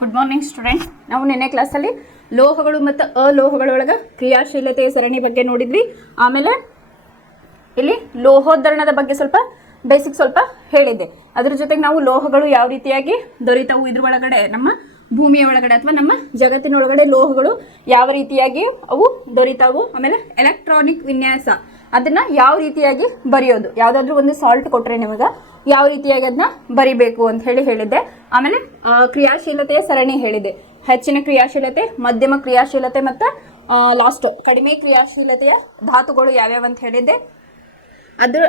Good morning student. ನಾವು ನಿನ್ನೆ ಕ್ಲಾಸಲ್ಲಿ ಲೋಹಗಳು ಮತ್ತು ಅಲೋಹಗಳೊಳಗೆ ಕ್ರಿಯಾಶೀಲತೆಯ ಸರಣಿ ಬಗ್ಗೆ ನೋಡಿದ್ವಿ. ಆಮೇಲೆ ಇಲ್ಲಿ ಲೋಹೋದ್ಧರಣದ ಬಗ್ಗೆ ಸ್ವಲ್ಪ ಬೇಸಿಕ್ ಸ್ವಲ್ಪ ಹೇಳಿದ್ದೆ. ಅದ್ರ ಜೊತೆಗೆ ನಾವು ಲೋಹಗಳು ಯಾವ ರೀತಿಯಾಗಿ ದೊರೀತಾವು ಇದ್ರ ಒಳಗಡೆ, ನಮ್ಮ ಭೂಮಿಯ ಒಳಗಡೆ ಅಥವಾ ನಮ್ಮ ಜಗತ್ತಿನೊಳಗಡೆ ಲೋಹಗಳು ಯಾವ ರೀತಿಯಾಗಿ ಅವು ದೊರೀತಾವು, ಆಮೇಲೆ ಎಲೆಕ್ಟ್ರಾನಿಕ್ ವಿನ್ಯಾಸ ಅದನ್ನ ಯಾವ ರೀತಿಯಾಗಿ ಬರೆಯೋದು, ಯಾವುದಾದ್ರೂ ಒಂದು ಸಾಲ್ಟ್ ಕೊಟ್ಟರೆ ನಿಮಗೆ ಯಾವ ರೀತಿಯಾಗಿ ಅದನ್ನ ಬರಿಬೇಕು ಅಂತ ಹೇಳಿದ್ದೆ. ಆಮೇಲೆ ಕ್ರಿಯಾಶೀಲತೆಯ ಸರಣಿ ಹೇಳಿದೆ. ಹೆಚ್ಚಿನ ಕ್ರಿಯಾಶೀಲತೆ, ಮಧ್ಯಮ ಕ್ರಿಯಾಶೀಲತೆ ಮತ್ತು ಲಾಸ್ಟ್ ಕಡಿಮೆ ಕ್ರಿಯಾಶೀಲತೆಯ ಧಾತುಗಳು ಯಾವ್ಯಾವ ಅಂತ ಹೇಳಿದ್ದೆ.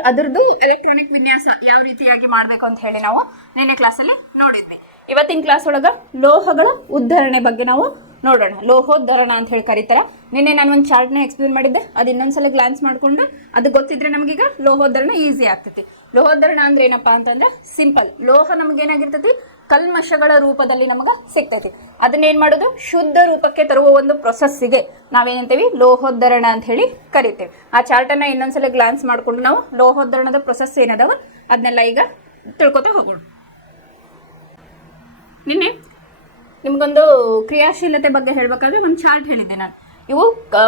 ಅದರದ್ದು ಎಲೆಕ್ಟ್ರಾನಿಕ್ ವಿನ್ಯಾಸ ಯಾವ ರೀತಿಯಾಗಿ ಮಾಡಬೇಕು ಅಂತ ಹೇಳಿ ನಾವು ನಿನ್ನೆ ಕ್ಲಾಸಲ್ಲಿ ನೋಡಿದ್ವಿ. ಇವತ್ತಿನ ಕ್ಲಾಸ್ ಒಳಗೆ ಲೋಹಗಳ ಉದ್ಧರಣೆ ಬಗ್ಗೆ ನಾವು ನೋಡೋಣ. ಲೋಹೋದ್ಧರಣ ಅಂತ ಹೇಳಿ ಕರೀತಾರೆ. ನಿನ್ನೆ ನಾನು ಒಂದು ಚಾರ್ಟ್ನ ಎಕ್ಸ್ಪ್ಲೇನ್ ಮಾಡಿದ್ದೆ, ಅದು ಇನ್ನೊಂದ್ಸಲ ಗ್ಲಾನ್ಸ್ ಮಾಡಿಕೊಂಡು ಅದು ಗೊತ್ತಿದ್ರೆ ನಮಗೀಗ ಲೋಹೋದ್ಧರಣ ಈಸಿ ಆಗ್ತೈತಿ. ಲೋಹೋದ್ಧರಣ ಅಂದ್ರೆ ಏನಪ್ಪಾ ಅಂತಂದ್ರೆ ಸಿಂಪಲ್. ಲೋಹ ನಮಗೇನಾಗಿರ್ತೈತಿ, ಕಲ್ಮಶಗಳ ರೂಪದಲ್ಲಿ ನಮಗೆ ಸಿಗ್ತೈತಿ. ಅದನ್ನೇನು ಮಾಡೋದು, ಶುದ್ಧ ರೂಪಕ್ಕೆ ತರುವ ಒಂದು ಪ್ರೊಸೆಸ್ಸಿಗೆ ನಾವೇನಂತೀವಿ ಲೋಹೋದ್ಧರಣ ಅಂತ ಹೇಳಿ ಕರಿತೇವೆ. ಆ ಚಾರ್ಟನ್ನು ಇನ್ನೊಂದ್ಸಲ ಗ್ಲಾನ್ಸ್ ಮಾಡಿಕೊಂಡು ನಾವು ಲೋಹೋದ್ಧರಣದ ಪ್ರೊಸೆಸ್ ಏನದಾವ ಅದನ್ನೆಲ್ಲ ಈಗ ತಿಳ್ಕೊತಾ ಹೋಗೋಣ. ನಿನ್ನೆ ನಿಮಗೊಂದು ಕ್ರಿಯಾಶೀಲತೆ ಬಗ್ಗೆ ಹೇಳ್ಬೇಕಾದ್ರೆ ಒಂದು ಚಾರ್ಟ್ ಹೇಳಿದ್ದೆ ನಾನು. ಇವು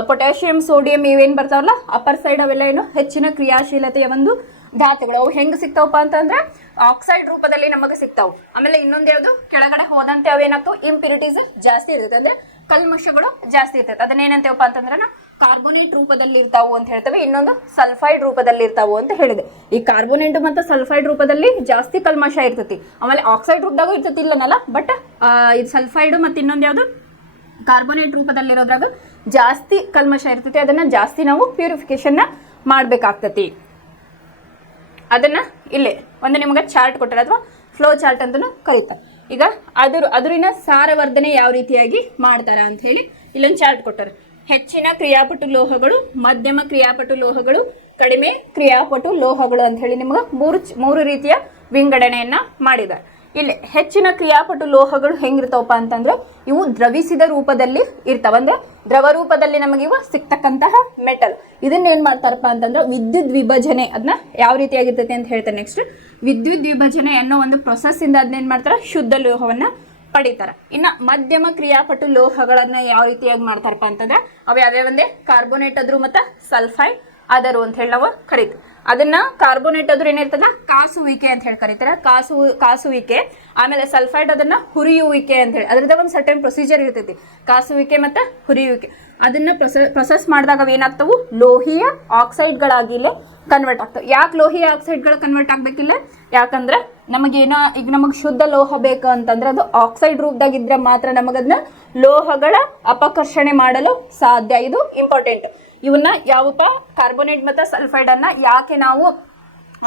ಪೊಟ್ಯಾಷಿಯಂ, ಸೋಡಿಯಂ ಇವೇನು ಬರ್ತಾವಲ್ಲ ಅಪ್ಪರ್ ಸೈಡ್, ಅವೆಲ್ಲ ಏನು ಹೆಚ್ಚಿನ ಕ್ರಿಯಾಶೀಲತೆಯ ಒಂದು ಧಾತುಗಳು. ಅವು ಹೆಂಗೆ ಸಿಗ್ತಾವಪ್ಪ ಅಂತಂದ್ರೆ ಆಕ್ಸೈಡ್ ರೂಪದಲ್ಲಿ ನಮಗೆ ಸಿಗ್ತಾವು. ಆಮೇಲೆ ಇನ್ನೊಂದು ಯಾವುದು, ಕೆಳಗಡೆ ಹೋದಂತೆ ಅವೇನಾಗ್ತಾವ ಇಂಪ್ಯೂರಿಟೀಸ್ ಜಾಸ್ತಿ ಇರ್ತೈತೆ, ಅಂದ್ರೆ ಕಲ್ಮಶಗಳು ಜಾಸ್ತಿ ಇರ್ತೈತೆ. ಅದನ್ನೇನಂತೇವಪ್ಪ ಅಂತಂದ್ರೆ ನಾವು ಕಾರ್ಬೋನೇಟ್ ರೂಪದಲ್ಲಿ ಇರ್ತಾವು ಅಂತ ಹೇಳ್ತೇವೆ. ಇನ್ನೊಂದು ಸಲ್ಫೈಡ್ ರೂಪದಲ್ಲಿ ಇರ್ತಾವು ಅಂತ ಹೇಳಿದೆ. ಈ ಕಾರ್ಬೋನೇಟ್ ಮತ್ತು ಸಲ್ಫೈಡ್ ರೂಪದಲ್ಲಿ ಜಾಸ್ತಿ ಕಲ್ಮಶ ಇರ್ತೈತಿ. ಆಮೇಲೆ ಆಕ್ಸೈಡ್ ರೂಪದಾಗ ಇರ್ತೈತಿ ಇಲ್ಲನಲ್ಲ, ಬಟ್ ಇದು ಸಲ್ಫೈಡ್ ಮತ್ತು ಇನ್ನೊಂದು ಯಾವುದು ಕಾರ್ಬೋನೇಟ್ ರೂಪದಲ್ಲಿರೋದ್ರಾಗ ಜಾಸ್ತಿ ಕಲ್ಮಶ ಇರ್ತೈತಿ. ಅದನ್ನ ಜಾಸ್ತಿ ನಾವು ಪ್ಯೂರಿಫಿಕೇಶನ್ ಮಾಡ್ಬೇಕಾಗ್ತತಿ. ಅದನ್ನ ಇಲ್ಲೇ ಒಂದು ನಿಮಗೆ ಚಾರ್ಟ್ ಕೊಟ್ಟಾರೆ, ಅಥವಾ ಫ್ಲೋ ಚಾರ್ಟ್ ಅಂತಲೂ ಕರೀತಾರೆ. ಈಗ ಅದರಿನ ಸಾರವರ್ಧನೆ ಯಾವ ರೀತಿಯಾಗಿ ಮಾಡ್ತಾರ ಅಂತ ಹೇಳಿ ಇಲ್ಲೊಂದು ಚಾರ್ಟ್ ಕೊಟ್ಟಾರೆ. ಹೆಚ್ಚಿನ ಕ್ರಿಯಾಪಟು ಲೋಹಗಳು, ಮಧ್ಯಮ ಕ್ರಿಯಾಪಟು ಲೋಹಗಳು, ಕಡಿಮೆ ಕ್ರಿಯಾಪಟು ಲೋಹಗಳು ಅಂತ ಹೇಳಿ ನಿಮಗೆ ಮೂರು ರೀತಿಯ ವಿಂಗಡಣೆಯನ್ನ ಮಾಡಿದ್ದಾರೆ. ಇಲ್ಲಿ ಹೆಚ್ಚಿನ ಕ್ರಿಯಾಪಟು ಲೋಹಗಳು ಹೆಂಗಿರ್ತಾವಪ್ಪ ಅಂತಂದ್ರೆ ಇವು ದ್ರವಿಸಿದ ರೂಪದಲ್ಲಿ ಇರ್ತಾವ. ಅಂದ್ರೆ ದ್ರವ ರೂಪದಲ್ಲಿ ನಮಗೆ ಇವು ಸಿಗ್ತಕ್ಕಂತಹ ಮೆಟಲ್. ಇದನ್ನ ಏನ್ ಮಾಡ್ತಾರಪ್ಪ ಅಂತಂದ್ರೆ ವಿದ್ಯುತ್ ವಿಭಜನೆ, ಅದನ್ನ ಯಾವ ರೀತಿಯಾಗಿರ್ತೈತಿ ಅಂತ ಹೇಳ್ತಾರೆ. ನೆಕ್ಸ್ಟ್ ವಿದ್ಯುತ್ ವಿಭಜನೆ ಅನ್ನೋ ಒಂದು ಪ್ರೊಸೆಸ್ ಇಂದ ಅದನ್ನೇನ್ ಮಾಡ್ತಾರ, ಶುದ್ಧ ಲೋಹವನ್ನ ಪಡಿತಾರ. ಇನ್ನ ಮಧ್ಯಮ ಕ್ರಿಯಾಪಟು ಲೋಹಗಳನ್ನ ಯಾವ ರೀತಿಯಾಗಿ ಮಾಡ್ತಾರಪ್ಪ ಅಂತಂದ್ರೆ ಅವು ಯಾವ್ಯಾವಂದ್ರೆ ಕಾರ್ಬೋನೇಟ್ ಅದ್ರು ಮತ್ತು ಸಲ್ಫೈಡ್ ಅದರು ಅಂತ ಹೇಳಿ ನಾವು ಕರಿತೀವಿ. ಅದನ್ನ ಕಾರ್ಬೋನೇಟ್ ಅದ್ರ ಏನಿರ್ತದ ಕಾಸುವಿಕೆ ಅಂತ ಹೇಳಿ ಕರೀತಾರೆ, ಕಾಸುವಿಕೆ. ಆಮೇಲೆ ಸಲ್ಫೈಡ್ ಅದನ್ನ ಹುರಿಯುವಿಕೆ ಅಂತ ಹೇಳಿ, ಅದ್ರದ್ದು ಒಂದು ಸರ್ಟನ್ ಪ್ರೊಸೀಜರ್ ಇರ್ತೈತಿ, ಕಾಸುವಿಕೆ ಮತ್ತು ಹುರಿಯುವಿಕೆ. ಅದನ್ನ ಪ್ರೊಸೆಸ್ ಮಾಡಿದಾಗ ಏನಾಗ್ತವು, ಲೋಹೀಯ ಆಕ್ಸೈಡ್ಗಳಾಗಿ ಇಲ್ಲೇ ಕನ್ವರ್ಟ್ ಆಗ್ತವೆ. ಯಾಕೆ ಲೋಹೀಯ ಆಕ್ಸೈಡ್ಗಳು ಕನ್ವರ್ಟ್ ಆಗ್ಬೇಕಿಲ್ಲ, ಯಾಕಂದ್ರೆ ನಮಗೇನೋ ಈಗ ನಮಗೆ ಶುದ್ಧ ಲೋಹ ಬೇಕು ಅಂತಂದ್ರೆ ಅದು ಆಕ್ಸೈಡ್ ರೂಪದಾಗಿದ್ರೆ ಮಾತ್ರ ನಮಗದನ್ನ ಲೋಹಗಳ ಅಪಕರ್ಷಣೆ ಮಾಡಲು ಸಾಧ್ಯ. ಇದು ಇಂಪಾರ್ಟೆಂಟ್. ಇವನ್ನ ಯಾವಪ್ಪ, ಕಾರ್ಬೋನೇಟ್ ಮತ್ತು ಸಲ್ಫೈಡ್ ಅನ್ನ ಯಾಕೆ ನಾವು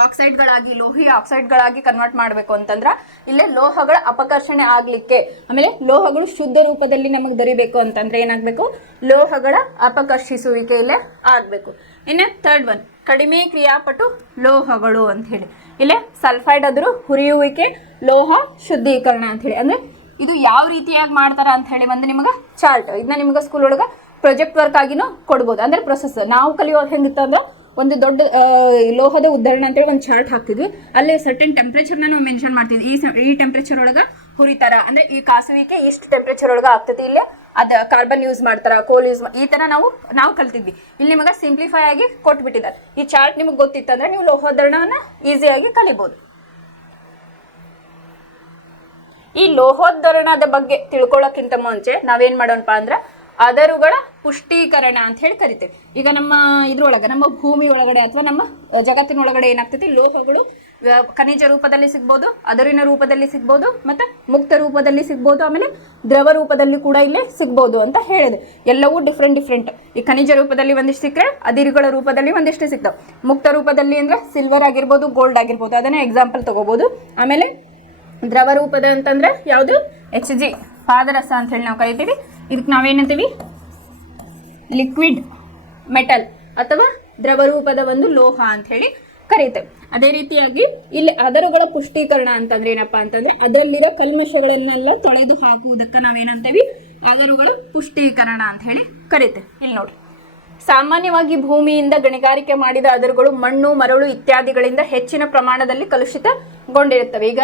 ಆಕ್ಸೈಡ್ಗಳಾಗಿ, ಲೋಹೀಯ ಆಕ್ಸೈಡ್ಗಳಾಗಿ ಕನ್ವರ್ಟ್ ಮಾಡಬೇಕು ಅಂತಂದ್ರೆ ಇಲ್ಲೇ ಲೋಹಗಳ ಅಪಕರ್ಷಣೆ ಆಗ್ಲಿಕ್ಕೆ, ಆಮೇಲೆ ಲೋಹಗಳು ಶುದ್ಧ ರೂಪದಲ್ಲಿ ನಮಗೆ ದೊರಿಬೇಕು ಅಂತಂದ್ರೆ ಏನಾಗಬೇಕು, ಲೋಹಗಳ ಅಪಕರ್ಷಿಸುವಿಕೆ ಇಲ್ಲೇ ಆಗಬೇಕು. ಇನ್ನು ಥರ್ಡ್ ಒನ್, ಕಡಿಮೆ ಕ್ರಿಯಾಪಟು ಲೋಹಗಳು ಅಂತ ಹೇಳಿ ಇಲ್ಲೇ ಸಲ್ಫೈಡ್ ಅದ್ರು ಹುರಿಯುವಿಕೆ, ಲೋಹ ಶುದ್ಧೀಕರಣ ಅಂತ ಹೇಳಿ. ಅಂದ್ರೆ ಇದು ಯಾವ ರೀತಿಯಾಗಿ ಮಾಡ್ತಾರ ಅಂತ ಹೇಳಿ ಒಂದು ನಿಮಗೆ ಚಾರ್ಟ್, ಇದನ್ನ ನಿಮಗೆ ಸ್ಕೂಲ್ ಒಳಗೆ ಪ್ರಾಜೆಕ್ಟ್ ವರ್ಕ್ ಆಗಿನೂ ಕೊಡ್ಬೋದು. ಅಂದ್ರೆ ಪ್ರೊಸೆಸ್ ನಾವು ಕಲಿಯೋದು ಹೆಂಗಿತ್ತಂದ್ರೆ ಒಂದು ದೊಡ್ಡ ಲೋಹದ ಉದಾಹರಣೆ ಅಂತೇಳಿ ಒಂದು ಚಾರ್ಟ್ ಹಾಕ್ತಿದ್ವಿ. ಅಲ್ಲಿ ಸರ್ಟನ್ ಟೆಂಪ್ರೇಚರ್ನ ನಾವು ಮೆನ್ಷನ್ ಮಾಡ್ತಿದ್ವಿ. ಈ ಟೆಂಪ್ರೇಚರ್ ಒಳಗೆ ಹುರಿತಾರ, ಅಂದ್ರೆ ಈ ಕಾಸುವಿಕೆ ಇಷ್ಟು ಟೆಂಪ್ರೇಚರ್ ಒಳಗೆ ಆಗ್ತೈತಿ. ಇಲ್ಲೇ ಅದು ಕಾರ್ಬನ್ ಯೂಸ್ ಮಾಡ್ತಾರ, ಕೋಲ್ ಯೂಸ್, ಈ ತರ ನಾವು ಕಲ್ತಿದ್ವಿ. ಇಲ್ಲಿ ನಿಮಗೆ ಸಿಂಪ್ಲಿಫೈ ಆಗಿ ಕೊಟ್ಬಿಟ್ಟಿದ್ದಾರೆ. ಈ ಚಾರ್ಟ್ ನಿಮಗೆ ಗೊತ್ತಿತ್ತಂದ್ರೆ ನೀವು ಲೋಹೋದ್ಧರಣವನ್ನ ಈಸಿಯಾಗಿ ಕಲಿಬಹುದು. ಈ ಲೋಹೋದ್ಧರಣದ ಬಗ್ಗೆ ತಿಳ್ಕೊಳ್ಳೋಕ್ಕಿಂತ ಮುಂಚೆ ನಾವೇನ್ ಮಾಡೋಣಪ್ಪ ಅಂದ್ರೆ ಅದರುಗಳ ಪುಷ್ಟೀಕರಣ ಅಂತ ಹೇಳಿ ಕರಿತೇವೆ. ಈಗ ನಮ್ಮ ಇದ್ರೊಳಗೆ, ನಮ್ಮ ಭೂಮಿ ಒಳಗಡೆ ಅಥವಾ ನಮ್ಮ ಜಗತ್ತಿನೊಳಗಡೆ ಏನಾಗ್ತೈತಿ, ಲೋಹಗಳು ಖನಿಜ ರೂಪದಲ್ಲಿ ಸಿಗ್ಬೋದು, ಅದರಿನ ರೂಪದಲ್ಲಿ ಸಿಗ್ಬೋದು, ಮತ್ತೆ ಮುಕ್ತ ರೂಪದಲ್ಲಿ ಸಿಗ್ಬೋದು, ಆಮೇಲೆ ದ್ರವ ರೂಪದಲ್ಲಿ ಕೂಡ ಇಲ್ಲೇ ಸಿಗ್ಬೋದು ಅಂತ ಹೇಳಿದೆ. ಎಲ್ಲವೂ ಡಿಫ್ರೆಂಟ್. ಈ ಖನಿಜ ರೂಪದಲ್ಲಿ ಒಂದಿಷ್ಟು ಸಿಕ್ಕರೆ ಅದಿರುಗಳ ರೂಪದಲ್ಲಿ ಒಂದಿಷ್ಟು ಸಿಗ್ತಾವೆ. ಮುಕ್ತ ರೂಪದಲ್ಲಿ ಅಂದ್ರೆ ಸಿಲ್ವರ್ ಆಗಿರ್ಬೋದು, ಗೋಲ್ಡ್ ಆಗಿರ್ಬೋದು, ಅದನ್ನೇ ಎಕ್ಸಾಂಪಲ್ ತಗೋಬಹುದು. ಆಮೇಲೆ ದ್ರವ ರೂಪದ ಅಂತಂದ್ರೆ ಯಾವುದು, HG ಪಾದರಸ ಅಂತ ಹೇಳಿ ನಾವು ಕರಿತೀವಿ. ಇದಕ್ಕೆ ನಾವೇನಂತೀವಿ, ಲಿಕ್ವಿಡ್ ಮೆಟಲ್ ಅಥವಾ ದ್ರವ ರೂಪದ ಒಂದು ಲೋಹ ಅಂತ ಹೇಳಿ ಕರೀತೇವೆ. ಅದೇ ರೀತಿಯಾಗಿ ಇಲ್ಲಿ ಅದರುಗಳ ಪುಷ್ಟೀಕರಣ ಅಂತಂದ್ರೆ ಏನಪ್ಪಾ ಅಂತಂದ್ರೆ ಅದರಲ್ಲಿರೋ ಕಲ್ಮಶಗಳನ್ನೆಲ್ಲ ತೊಳೆದು ಹಾಕುವುದಕ್ಕೆ ನಾವೇನಂತೀವಿ, ಅದರುಗಳು ಪುಷ್ಟೀಕರಣ ಅಂತ ಹೇಳಿ ಕರೀತೇವೆ. ಇಲ್ಲಿ ನೋಡಿ, ಸಾಮಾನ್ಯವಾಗಿ ಭೂಮಿಯಿಂದ ಗಣಿಗಾರಿಕೆ ಮಾಡಿದ ಅದಿರುಗಳು ಮಣ್ಣು ಮರಳು ಇತ್ಯಾದಿಗಳಿಂದ ಹೆಚ್ಚಿನ ಪ್ರಮಾಣದಲ್ಲಿ ಕಲುಷಿತಗೊಂಡಿರುತ್ತವೆ. ಈಗ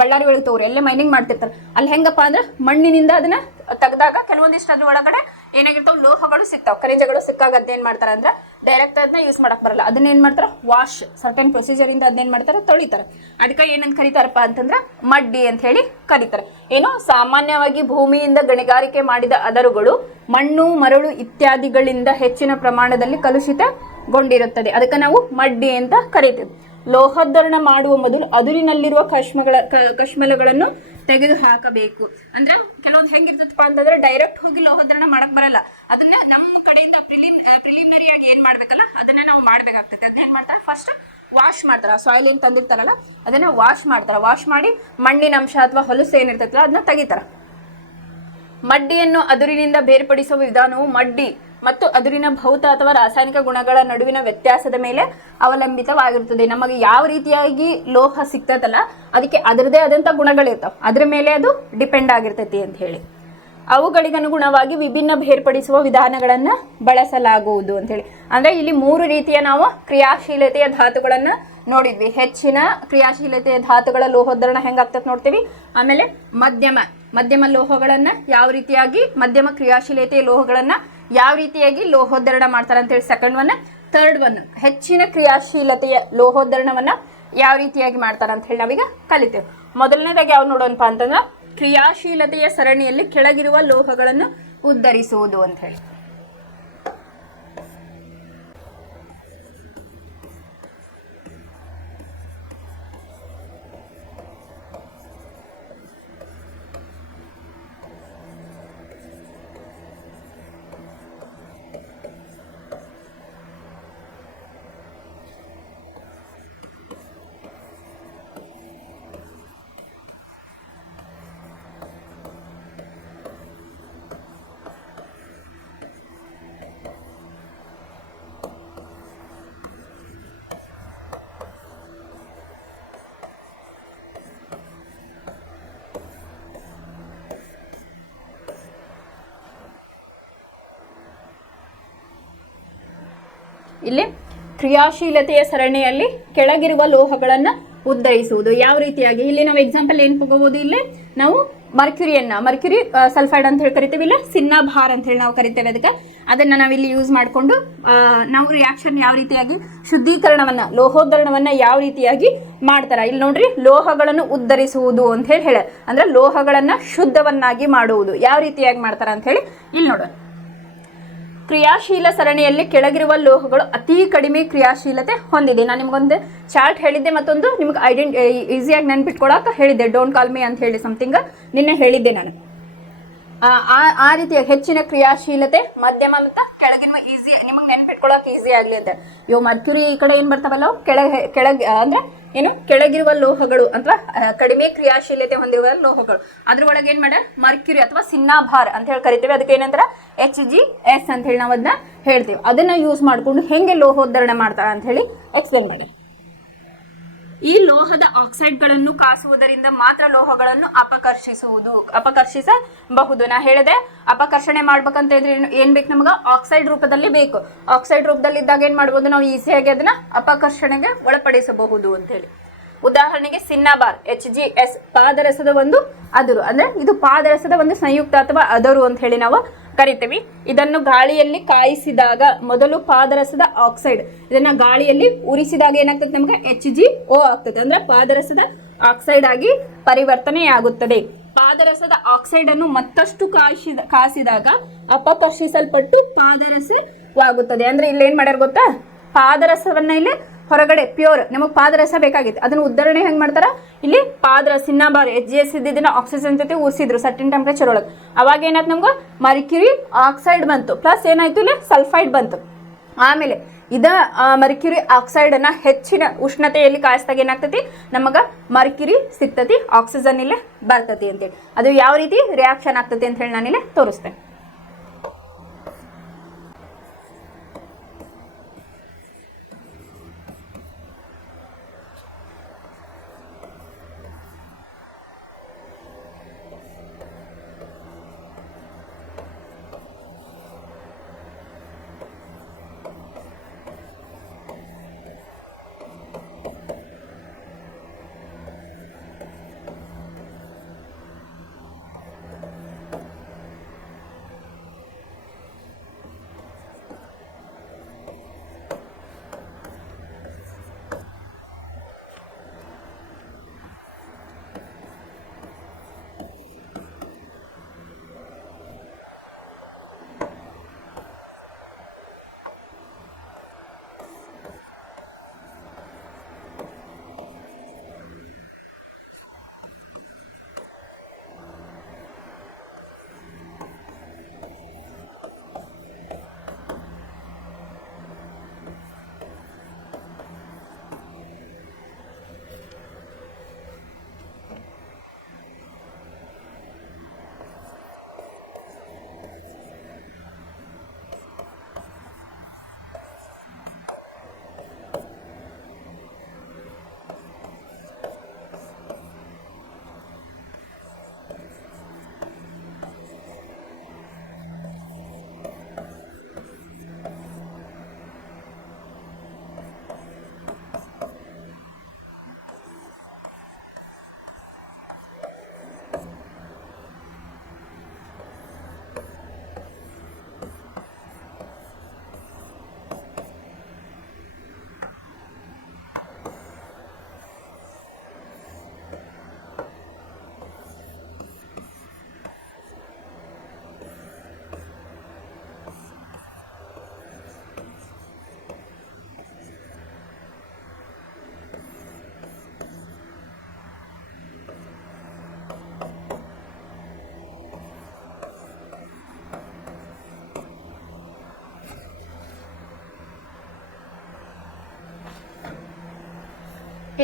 ಬಳ್ಳಾರಿ ಒಳಗೆ ತೋರಿ ಎಲ್ಲ ಮೈನಿಂಗ್ ಮಾಡ್ತಿರ್ತಾರೆ, ಅಲ್ಲಿ ಹೆಂಗಪ್ಪ ಅಂದ್ರೆ ಮಣ್ಣಿನಿಂದ ಅದನ್ನ ತೆಗೆದಾಗ ಕೆಲವೊಂದಿಷ್ಟು ಅದ್ರ ಒಳಗಡೆ ಏನಾಗಿರ್ತಾವ ಲೋಹಗಳು ಸಿಗ್ತಾವ, ಖನಿಜಗಳು ಸಿಕ್ಕಾಗ ಅದೇನ್ ಮಾಡ್ತಾರ ಅಂದ್ರೆ ಡೈರೆಕ್ಟ್ ಅದನ್ನ ಯೂಸ್ ಮಾಡಕ್ ಬರಲ್ಲ, ಅದನ್ನ ಏನ್ ಮಾಡ್ತಾರ ವಾಶ್ ಸರ್ಟನ್ ಪ್ರೊಸೀಜರ್ ಇಂದ ಅದನ್ನೇನ್ ಮಾಡ್ತಾರ ತೊಳಿತಾರ. ಅದಕ್ಕೆ ಏನಂತ ಕರೀತಾರಪ್ಪ ಅಂತಂದ್ರ ಮಡ್ಡಿ ಅಂತ ಹೇಳಿ ಕರೀತಾರೆ. ಏನು ಸಾಮಾನ್ಯವಾಗಿ ಭೂಮಿಯಿಂದ ಗಣಿಗಾರಿಕೆ ಮಾಡಿದ ಅದರುಗಳು ಮಣ್ಣು ಮರಳು ಇತ್ಯಾದಿಗಳಿಂದ ಹೆಚ್ಚಿನ ಪ್ರಮಾಣದಲ್ಲಿ ಕಲುಷಿತಗೊಂಡಿರುತ್ತದೆ, ಅದಕ್ಕೆ ನಾವು ಮಡ್ಡಿ ಅಂತ ಕರಿತೀವಿ. ಲೋಹೋದ್ಧರಣ ಮಾಡುವ ಮೊದಲು ಅದುರಿನಲ್ಲಿರುವ ಕಶ್ಮಲಗಳನ್ನು ತೆಗೆದು ಹಾಕಬೇಕು. ಅಂದ್ರೆ ಕೆಲವೊಂದು ಹೆಂಗಿರ್ತದಪ್ಪ ಅಂತಂದ್ರೆ ಡೈರೆಕ್ಟ್ ಹೋಗಿ ಲೋಹೋದ್ಧರಣ ಮಾಡಕ್ ಬರಲ್ಲ, ಅದನ್ನ ನಮ್ಮ ಕಡೆಯಿಂದ ಪ್ರಿಲಿಮಿನರಿ ಆಗಿ ಏನ್ ಮಾಡ್ಬೇಕಲ್ಲ ಅದನ್ನ ನಾವು ಮಾಡ್ಬೇಕಾಗ್ತದೆ. ಅದನ್ನ ಏನ್ ಮಾಡ್ತಾರೆ ಫಸ್ಟ್ ವಾಶ್ ಮಾಡ್ತಾರ, ಸಾಯಿಲ್ ಏನ್ ತಂದಿರ್ತಾರಲ್ಲ ಅದನ್ನ ವಾಶ್ ಮಾಡ್ತಾರ, ವಾಶ್ ಮಾಡಿ ಮಣ್ಣಿನ ಅಂಶ ಅಥವಾ ಹೊಲಸು ಏನಿರ್ತೈತಲ್ಲ ಅದನ್ನ ತೆಗಿತಾರ. ಮಡ್ಡಿಯನ್ನು ಅದುರಿನಿಂದ ಬೇರ್ಪಡಿಸುವ ವಿಧಾನವು ಮಡ್ಡಿ ಮತ್ತು ಅದುರಿನ ಭೌತ ಅಥವಾ ರಾಸಾಯನಿಕ ಗುಣಗಳ ನಡುವಿನ ವ್ಯತ್ಯಾಸದ ಮೇಲೆ ಅವಲಂಬಿತವಾಗಿರುತ್ತದೆ. ನಮಗೆ ಯಾವ ರೀತಿಯಾಗಿ ಲೋಹ ಸಿಗ್ತದಲ್ಲ ಅದಕ್ಕೆ ಅದರದೇ ಆದಂಥ ಗುಣಗಳಿರ್ತಾವೆ, ಅದ್ರ ಮೇಲೆ ಅದು ಡಿಪೆಂಡ್ ಆಗಿರ್ತೈತಿ ಅಂತ ಹೇಳಿ. ಅವುಗಳಿಗನುಗುಣವಾಗಿ ವಿಭಿನ್ನ ಬೇರ್ಪಡಿಸುವ ವಿಧಾನಗಳನ್ನ ಬಳಸಲಾಗುವುದು ಅಂತ ಹೇಳಿ. ಅಂದ್ರೆ ಇಲ್ಲಿ 3 ರೀತಿಯ ನಾವು ಕ್ರಿಯಾಶೀಲತೆಯ ಧಾತುಗಳನ್ನ ನೋಡಿದ್ವಿ. ಹೆಚ್ಚಿನ ಕ್ರಿಯಾಶೀಲತೆಯ ಧಾತುಗಳ ಲೋಹೋದ್ಧರಣ ಹೆಂಗಾಗ್ತದೆ ನೋಡ್ತೀವಿ. ಆಮೇಲೆ ಮಧ್ಯಮ ಲೋಹಗಳನ್ನ ಯಾವ ರೀತಿಯಾಗಿ, ಮಧ್ಯಮ ಕ್ರಿಯಾಶೀಲತೆಯ ಲೋಹಗಳನ್ನ ಯಾವ ರೀತಿಯಾಗಿ ಲೋಹೋದ್ಧರಣ ಮಾಡ್ತಾರೆ ಅಂತೇಳಿ ಸೆಕೆಂಡ್ ಒನ್. ಥರ್ಡ್ ಒನ್ ಹೆಚ್ಚಿನ ಕ್ರಿಯಾಶೀಲತೆಯ ಲೋಹೋದ್ಧರಣವನ್ನ ಯಾವ ರೀತಿಯಾಗಿ ಮಾಡ್ತಾರೆ ಅಂತ ಹೇಳಿ ನಾವೀಗ ಕಲಿತೇವೆ. ಮೊದಲನೇದಾಗಿ ಯಾವ ನೋಡೋಣಪ್ಪ ಅಂತಂದ್ರೆ ಕ್ರಿಯಾಶೀಲತೆಯ ಸರಣಿಯಲ್ಲಿ ಕೆಳಗಿರುವ ಲೋಹಗಳನ್ನು ಉದ್ಧರಿಸುವುದು ಅಂತ ಹೇಳಿ. ಇಲ್ಲಿ ಕ್ರಿಯಾಶೀಲತೆಯ ಸರಣಿಯಲ್ಲಿ ಕೆಳಗಿರುವ ಲೋಹಗಳನ್ನ ಉದ್ಧರಿಸುವುದು ಯಾವ ರೀತಿಯಾಗಿ, ಇಲ್ಲಿ ನಾವು ಎಕ್ಸಾಂಪಲ್ ಏನ್ ತಗೋಬಹುದು, ಇಲ್ಲಿ ನಾವು ಮರ್ಕ್ಯುರಿ ಸಲ್ಫೈಡ್ ಅಂತ ಹೇಳಿ ಕರಿತೇವೆ, ಇಲ್ಲ ಸಿನ್ನಾಭಾರ್ ಅಂತ ಹೇಳಿ ನಾವು ಕರಿತೇವೆ. ಅದನ್ನ ನಾವಿಲ್ಲಿ ಯೂಸ್ ಮಾಡಿಕೊಂಡು ನಾವು ರಿಯಾಕ್ಷನ್ ಯಾವ ರೀತಿಯಾಗಿ ಶುದ್ಧೀಕರಣವನ್ನ ಲೋಹೋದ್ಧರಣವನ್ನ ಯಾವ ರೀತಿಯಾಗಿ ಮಾಡ್ತಾರ. ಇಲ್ಲಿ ನೋಡ್ರಿ, ಲೋಹಗಳನ್ನು ಉದ್ಧರಿಸುವುದು ಅಂತ ಹೇಳಿ ಅಂದ್ರೆ ಲೋಹಗಳನ್ನ ಶುದ್ಧವನ್ನಾಗಿ ಮಾಡುವುದು ಯಾವ ರೀತಿಯಾಗಿ ಮಾಡ್ತಾರ ಅಂತ ಹೇಳಿ ಇಲ್ಲಿ ನೋಡೋಣ. ಕ್ರಿಯಾಶೀಲ ಸರಣಿಯಲ್ಲಿ ಕೆಳಗಿರುವ ಲೋಹಗಳು ಅತಿ ಕಡಿಮೆ ಕ್ರಿಯಾಶೀಲತೆ ಹೊಂದಿದೆ. ನಾನು ನಿಮ್ಗೊಂದು ಚಾರ್ಟ್ ಹೇಳಿದ್ದೆ, ಮತ್ತೊಂದು ನಿಮ್ಗೆ ಈಸಿಯಾಗಿ ನೆನ್ಪಿಟ್ಕೊಳಕ್ಕೆ ಹೇಳಿದ್ದೆ, ಡೋಂಟ್ ಕಾಲ್ ಮೀ ಅಂತ ಹೇಳಿ ಸಮಥಿಂಗ್ ನಿನ್ನೆ ಹೇಳಿದ್ದೆ ನಾನು. ಆ ರೀತಿಯಾಗಿ ಹೆಚ್ಚಿನ ಕ್ರಿಯಾಶೀಲತೆ, ಮಧ್ಯಮ ಮತ್ತು ಕೆಳಗಿನ ಈಸಿ ನಿಮಗೆ ನೆನ್ಪಿಟ್ಕೊಳಕ್ಕೆ ಈಸಿ ಆಗಲಿ ಅಂತ. ಇವು ಮರ್ಕ್ಯುರಿ ಈ ಕಡೆ ಏನು ಬರ್ತಾವಲ್ಲ ಕೆಳಗೆ ಅಂದ್ರೆ ಏನು ಕೆಳಗಿರುವ ಲೋಹಗಳು ಅಥವಾ ಕಡಿಮೆ ಕ್ರಿಯಾಶೀಲತೆ ಹೊಂದಿರುವ ಲೋಹಗಳು, ಅದ್ರ ಒಳಗೆ ಏನ್ ಮಾಡ ಮರ್ಕ್ಯುರಿ ಅಥವಾ ಸಿನ್ನಾಭಾರ್ ಅಂತ ಹೇಳಿ ಕರಿತೀವಿ. ಅದಕ್ಕೆ ಏನಂದ್ರೆ HgS ಅಂತ ಹೇಳಿ ನಾವು ಅದನ್ನ ಹೇಳ್ತೀವಿ. ಅದನ್ನ ಯೂಸ್ ಮಾಡ್ಕೊಂಡು ಹೆಂಗೆ ಲೋಹೋದ್ಧರಣೆ ಮಾಡ್ತಾರ ಅಂತ ಹೇಳಿ ಎಕ್ಸ್ಪ್ಲೇನ್ ಮಾಡಿ. ಈ ಲೋಹದ ಆಕ್ಸೈಡ್ಗಳನ್ನು ಕಾಸುವುದರಿಂದ ಮಾತ್ರ ಲೋಹಗಳನ್ನು ಅಪಕರ್ಷಿಸಬಹುದು. ನಾ ಹೇಳಿದೆ ಅಪಕರ್ಷಣೆ ಮಾಡ್ಬೇಕಂತ ಇದ್ರೆ ಏನ್ ಬೇಕು ನಮ್ಗೆ, ಆಕ್ಸೈಡ್ ರೂಪದಲ್ಲಿ ಬೇಕು. ಆಕ್ಸೈಡ್ ರೂಪದಲ್ಲಿ ಇದ್ದಾಗ ಏನ್ ಮಾಡ್ಬೋದು, ನಾವು ಈಸಿಯಾಗಿ ಅದನ್ನ ಅಪಕರ್ಷಣೆಗೆ ಒಳಪಡಿಸಬಹುದು ಅಂತ ಹೇಳಿ. ಉದಾಹರಣೆಗೆ ಸಿನ್ನಾಬಾರ್ HgS ಪಾದರಸದ ಒಂದು ಅದುರು, ಅಂದ್ರೆ ಇದು ಪಾದರಸದ ಒಂದು ಸಂಯುಕ್ತ ಅಥವಾ ಅದರು ಅಂತ ಹೇಳಿ ನಾವು ಕರಿತೀವಿ. ಇದನ್ನು ಗಾಳಿಯಲ್ಲಿ ಕಾಯಿಸಿದಾಗ ಮೊದಲು ಪಾದರಸದ ಆಕ್ಸೈಡ್, ಇದನ್ನ ಗಾಳಿಯಲ್ಲಿ ಉರಿಸಿದಾಗ ಏನಾಗ್ತದೆ ನಮಗೆ HgO ಆಗ್ತದೆ, ಅಂದ್ರೆ ಪಾದರಸದ ಆಕ್ಸೈಡ್ ಆಗಿ ಪರಿವರ್ತನೆಯಾಗುತ್ತದೆ. ಪಾದರಸದ ಆಕ್ಸೈಡ್ ಅನ್ನು ಮತ್ತಷ್ಟು ಕಾಯಿಸಿದಾಗ ಅಪಕರ್ಷಿಸಲ್ಪಟ್ಟು ಪಾದರಸವಾಗುತ್ತದೆ. ಅಂದ್ರೆ ಇಲ್ಲಿ ಏನ್ ಮಾಡ್ಯಾರ ಗೊತ್ತಾ, ಪಾದರಸವನ್ನ ಇಲ್ಲಿ ಹೊರಗಡೆ ಪ್ಯೂರ್ ನಮಗೆ ಪಾದರಸ ಬೇಕಾಗಿತ್ತು, ಅದನ್ನ ಉದ್ಧರಣೆ ಹೆಂಗ್ ಮಾಡ್ತಾರ, ಇಲ್ಲಿ ಸಿನ್ನಾಬಾರ್ HgS ಇದ್ದಿದ್ದನ್ನ ಆಕ್ಸಿಜನ್ ಜೊತೆ ಉರಿಸಿದ್ರು ಸರ್ಟಿನ್ ಟೆಂಪರೇಚರ್ ಒಳಗೆ. ಅವಾಗ ಏನಾಯ್ತು ನಮ್ಗೆ ಮರ್ಕ್ಯುರಿ ಆಕ್ಸೈಡ್ ಬಂತು, ಪ್ಲಸ್ ಏನಾಯ್ತು ಇಲ್ಲಿ ಸಲ್ಫೈಡ್ ಬಂತು. ಆಮೇಲೆ ಮರ್ಕ್ಯುರಿ ಆಕ್ಸೈಡ್ ಅನ್ನ ಹೆಚ್ಚಿನ ಉಷ್ಣತೆಯಲ್ಲಿ ಕಾಯಿಸಿದಾಗ ಏನಾಗ್ತತಿ ನಮಗ ಮರ್ಕ್ಯುರಿ ಸಿಗ್ತತಿ, ಆಕ್ಸಿಜನ್ ಇಲ್ಲಿ ಬರ್ತತಿ ಅಂತೇಳಿ. ಅದು ಯಾವ ರೀತಿ ರಿಯಾಕ್ಷನ್ ಆಗ್ತತಿ ಅಂತ ಹೇಳಿ ನಾನಿಲ್ಲಿ ತೋರಿಸ್ತೇನೆ.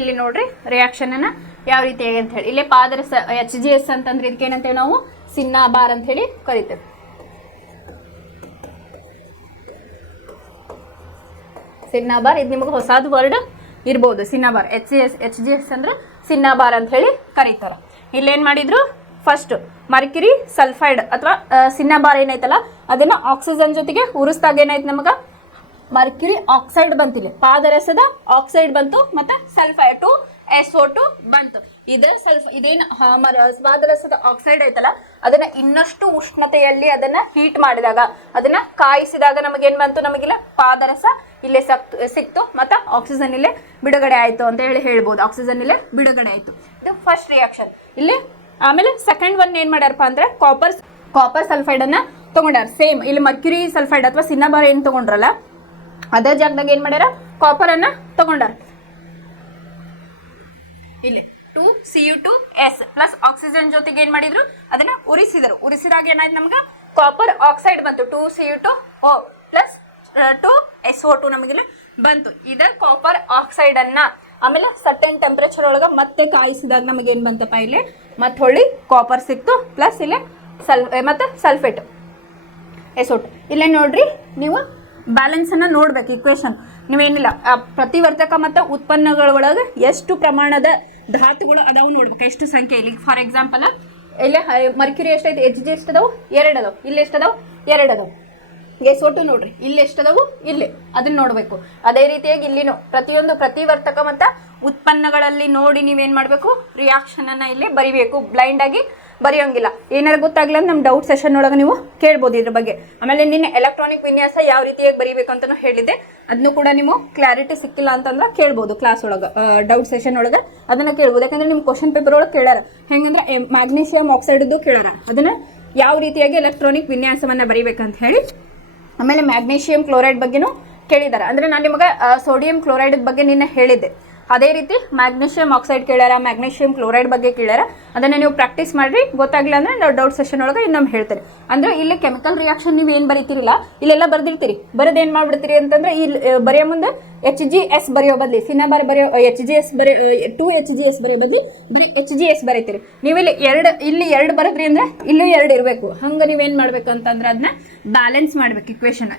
ಇಲ್ಲಿ ನೋಡ್ರಿ ರಿಯಾಕ್ಷನ್ ಅನ್ನ ಯಾವ ರೀತಿಯಾಗಿ ಅಂತ ಹೇಳಿ. ಇಲ್ಲೇ ಪಾದರಸ HGS ಅಂತಂದ್ರೆ ಇದಕ್ಕೆ ಏನಂತೇವೆ ನಾವು ಸಿನ್ನಾಬಾರ್ ಅಂತ ಹೇಳಿ ಕರಿತೇವೆ. ಸಿನ್ನಾಬಾರ್ ಇದು ನಿಮಗೆ ಹೊಸದು ವರ್ಡ್ ಇರ್ಬೋದು. ಸಿನ್ನಾಬಾರ್ HGS ಅಂದ್ರೆ ಸಿನ್ನಾಬಾರ್ ಅಂತ ಹೇಳಿ ಕರೀತಾರ. ಇಲ್ಲೇನ್ ಮಾಡಿದ್ರು ಫಸ್ಟ್ ಮರ್ಕ್ಯುರಿ ಸಲ್ಫೈಡ್ ಅಥವಾ ಸಿನ್ನಾಬಾರ್ ಏನೈತಲ್ಲ ಅದನ್ನ ಆಕ್ಸಿಜನ್ ಜೊತೆಗೆ ಉರಿಸಿದಾಗ ಏನಾಯ್ತು ನಮಗ ಮರ್ಕ್ಯುರಿ ಆಕ್ಸೈಡ್ ಬಂತಿಲ್ಲ, ಪಾದರಸದ ಆಕ್ಸೈಡ್ ಬಂತು, ಮತ್ತೆ ಸಲ್ಫೈಡ್ SO2 ಬಂತು. ಇದೇನು ಪಾದರಸದ ಆಕ್ಸೈಡ್ ಐತಲ್ಲ ಅದನ್ನ ಇನ್ನಷ್ಟು ಉಷ್ಣತೆಯಲ್ಲಿ ಅದನ್ನ ಹೀಟ್ ಮಾಡಿದಾಗ ಅದನ್ನ ಕಾಯಿಸಿದಾಗ ನಮಗೇನ್ ಬಂತು, ನಮಗಿಲ್ಲ ಪಾದರಸ ಇಲ್ಲೇ ಸಿಕ್ತು, ಮತ್ತೆ ಆಕ್ಸಿಜನ್ ಇಲ್ಲೇ ಬಿಡುಗಡೆ ಆಯ್ತು ಅಂತ ಹೇಳಿ ಹೇಳ್ಬೋದು. ಆಕ್ಸಿಜನ್ ಇಲ್ಲೇ ಬಿಡುಗಡೆ ಆಯ್ತು. ಇದು ಫಸ್ಟ್ ರಿಯಾಕ್ಷನ್. ಇಲ್ಲಿ ಆಮೇಲೆ ಸೆಕೆಂಡ್ ಒನ್ ಏನ್ ಮಾಡ್ಯಾರಪ್ಪ ಅಂದ್ರೆ ಕಾಪರ್ ಸಲ್ಫೈಡ್ ಅನ್ನ ತಗೊಂಡಾರ. ಸೇಮ್ ಇಲ್ಲಿ ಮರ್ಕ್ಯುರಿ ಸಲ್ಫೈಡ್ ಅಥವಾ ಸಿನ್ನಾಬಾರ್ ಏನ್ ತಗೊಂಡ್ರಲ್ಲ ಅದೇ ಜಾಗದಾಗ ಏನ್ ಮಾಡ್ಯಾರ ಕಾಪರ್ ಅನ್ನ ತಗೊಂಡಾರ. ಇಲ್ಲಿ 2Cu2S ಪ್ಲಸ್ ಆಕ್ಸಿಜನ್ ಜೊತೆಗೆ ಏನ್ ಮಾಡಿದ್ರು ಅದನ್ನ ಉರಿಸಿದರು. ಉರಿಸಿದಾಗ ಏನಾಯ್ತು ನಮ್ಗೆ ಕಾಪರ್ ಆಕ್ಸೈಡ್ ಬಂತು, 2Cu2O ಪ್ಲಸ್ 2SO2 ನಮಗೆಲ್ಲ ಬಂತು. ಇದ ಕಾಪರ್ ಆಕ್ಸೈಡ್ ಅನ್ನ ಆಮೇಲೆ ಸರ್ಟೆನ್ ಟೆಂಪರೇಚರ್ ಒಳಗ ಮತ್ತೆ ಕಾಯಿಸಿದಾಗ ನಮಗೆ ಏನ್ ಬಂತಪ್ಪ ಇಲ್ಲಿ ಮತ್ತೆ ಹೊಳ್ಳಿ ಕಾಪರ್ ಸಿಕ್ತು, ಪ್ಲಸ್ ಇಲ್ಲಿ ಮತ್ತೆ ಸಲ್ಫೇಟ್ SO2. ಇಲ್ಲೇ ನೋಡ್ರಿ ನೀವು ಬ್ಯಾಲೆನ್ಸ್ ಅನ್ನ ನೋಡ್ಬೇಕು. ಇಕ್ವೇಶನ್ ನೀವೇನಿಲ್ಲ ಪ್ರತಿವರ್ತಕ ಮತ್ತು ಉತ್ಪನ್ನಗಳ ಒಳಗೆ ಎಷ್ಟು ಪ್ರಮಾಣದ ಧಾತುಗಳು ಅದಾವು ನೋಡ್ಬೇಕು, ಎಷ್ಟು ಸಂಖ್ಯೆ. ಇಲ್ಲಿ ಫಾರ್ ಎಕ್ಸಾಂಪಲ್ ಇಲ್ಲಿ ಮರ್ಕ್ಯುರಿ ಎಷ್ಟೈತೆ, HG ಎಷ್ಟು ಅದಾವು 2 ಅದಾವು, ಇಲ್ಲಿ ಎಷ್ಟು ಅದಾವು 2 ಅದಾವು. SO2 ನೋಡ್ರಿ ಇಲ್ಲಿ ಎಷ್ಟು ಅದಾವು ಇಲ್ಲಿ ಅದನ್ನ ನೋಡ್ಬೇಕು. ಅದೇ ರೀತಿಯಾಗಿ ಇಲ್ಲಿನೂ ಪ್ರತಿಯೊಂದು ಪ್ರತಿವರ್ತಕ ಮತ್ತು ಉತ್ಪನ್ನಗಳಲ್ಲಿ ನೋಡಿ ನೀವೇನ್ ಮಾಡ್ಬೇಕು ರಿಯಾಕ್ಷನ್ ಅನ್ನ ಇಲ್ಲಿ ಬರಿಬೇಕು. ಬ್ಲೈಂಡ್ ಆಗಿ ಬರೆಯೋಂಗಿಲ್ಲ. ಏನಾರ ಗೊತ್ತಾಗ್ಲಿಲ್ಲ ನಮ್ಮ ಡೌಟ್ ಸೆಷನ್ ಒಳಗೆ ನೀವು ಕೇಳ್ಬೋದು ಇದ್ರ ಬಗ್ಗೆ. ಆಮೇಲೆ ನಿನ್ನೆ ಎಲೆಕ್ಟ್ರಾನಿಕ್ ವಿನ್ಯಾಸ ಯಾವ ರೀತಿಯಾಗಿ ಬರೀಬೇಕು ಅಂತ ಹೇಳಿದ್ದೆ, ಅದನ್ನು ಕೂಡ ನೀವು ಕ್ಲಾರಿಟಿ ಸಿಕ್ಕಿಲ್ಲ ಅಂತಂದ್ರೆ ಕೇಳ್ಬೋದು ಕ್ಲಾಸ್ ಒಳಗೆ, ಡೌಟ್ ಸೆಷನ್ ಒಳಗೆ ಅದನ್ನ ಕೇಳ್ಬೋದು. ಯಾಕಂದ್ರೆ ನಿಮ್ ಕ್ವಶನ್ ಪೇಪರ್ ಒಳಗೆ ಕೇಳಾರ ಹೆಂಗಂದ್ರೆ ಮ್ಯಾಗ್ನೀಷಿಯಂ ಆಕ್ಸೈಡ್ದು ಕೇಳಾರ, ಅದನ್ನ ಯಾವ ರೀತಿಯಾಗಿ ಎಲೆಕ್ಟ್ರಾನಿಕ್ ವಿನ್ಯಾಸವನ್ನ ಬರೀಬೇಕಂತ ಹೇಳಿ. ಆಮೇಲೆ ಮ್ಯಾಗ್ನೀಷಿಯಂ ಕ್ಲೋರೈಡ್ ಬಗ್ಗೆನೂ ಕೇಳಿದ್ದಾರೆ. ಅಂದ್ರೆ ನಾನು ನಿಮಗೆ ಸೋಡಿಯಂ ಕ್ಲೋರೈಡ್ ಬಗ್ಗೆ ನಿನ್ನೆ ಹೇಳಿದ್ದೆ. ಅದೇ ರೀತಿ ಮ್ಯಾಗ್ನೀಷಿಯಂ ಆಕ್ಸೈಡ್ ಕೇಳ್ಯಾರ, ಮ್ಯಾಗ್ನೀಷಿಯಂ ಕ್ಲೋರೈಡ್ ಬಗ್ಗೆ ಕೇಳ್ಯಾರ. ಅದನ್ನ ನೀವು ಪ್ರಾಕ್ಟೀಸ್ ಮಾಡ್ರಿ. ಗೊತ್ತಾಗ್ಲಿಲ್ಲ ಅಂದ್ರೆ ನಾವು ಡೌಟ್ ಸೆಷನ್ ಒಳಗೆ ಇನ್ನೊಮ್ಮೆ ಹೇಳ್ತೇನೆ. ಅಂದ್ರೆ ಇಲ್ಲಿ ಕೆಮಿಕಲ್ ರಿಯಾಕ್ಷನ್ ನೀವು ಏನು ಬರೀತಿರಲ್ಲ ಇಲ್ಲೆಲ್ಲ ಬರ್ದಿರ್ತೀರಿ, ಬರೋದು ಏನು ಮಾಡ್ಬಿಡ್ತೀರಿ ಅಂತಂದ್ರೆ ಇಲ್ಲಿ ಬರೆಯೋ ಮುಂದೆ HGS ಬರೆಯೋ ಬದಲಿ ಸಿನ್ನಾಬಾರ್ ಬರೆಯೋ HGS 2HGS ಬರೆಯೋ ಬದಲಿ ಬರೀ HGS ಬರೀತೀರಿ. ನೀವು ಇಲ್ಲಿ ಎರಡು ಬರದ್ರಿ ಅಂದ್ರೆ ಇಲ್ಲೂ 2 ಇರಬೇಕು. ಹಂಗೆ ನೀವೇನು ಮಾಡ್ಬೇಕು ಅಂತಂದ್ರೆ ಅದನ್ನ ಬ್ಯಾಲೆನ್ಸ್ ಮಾಡ್ಬೇಕು.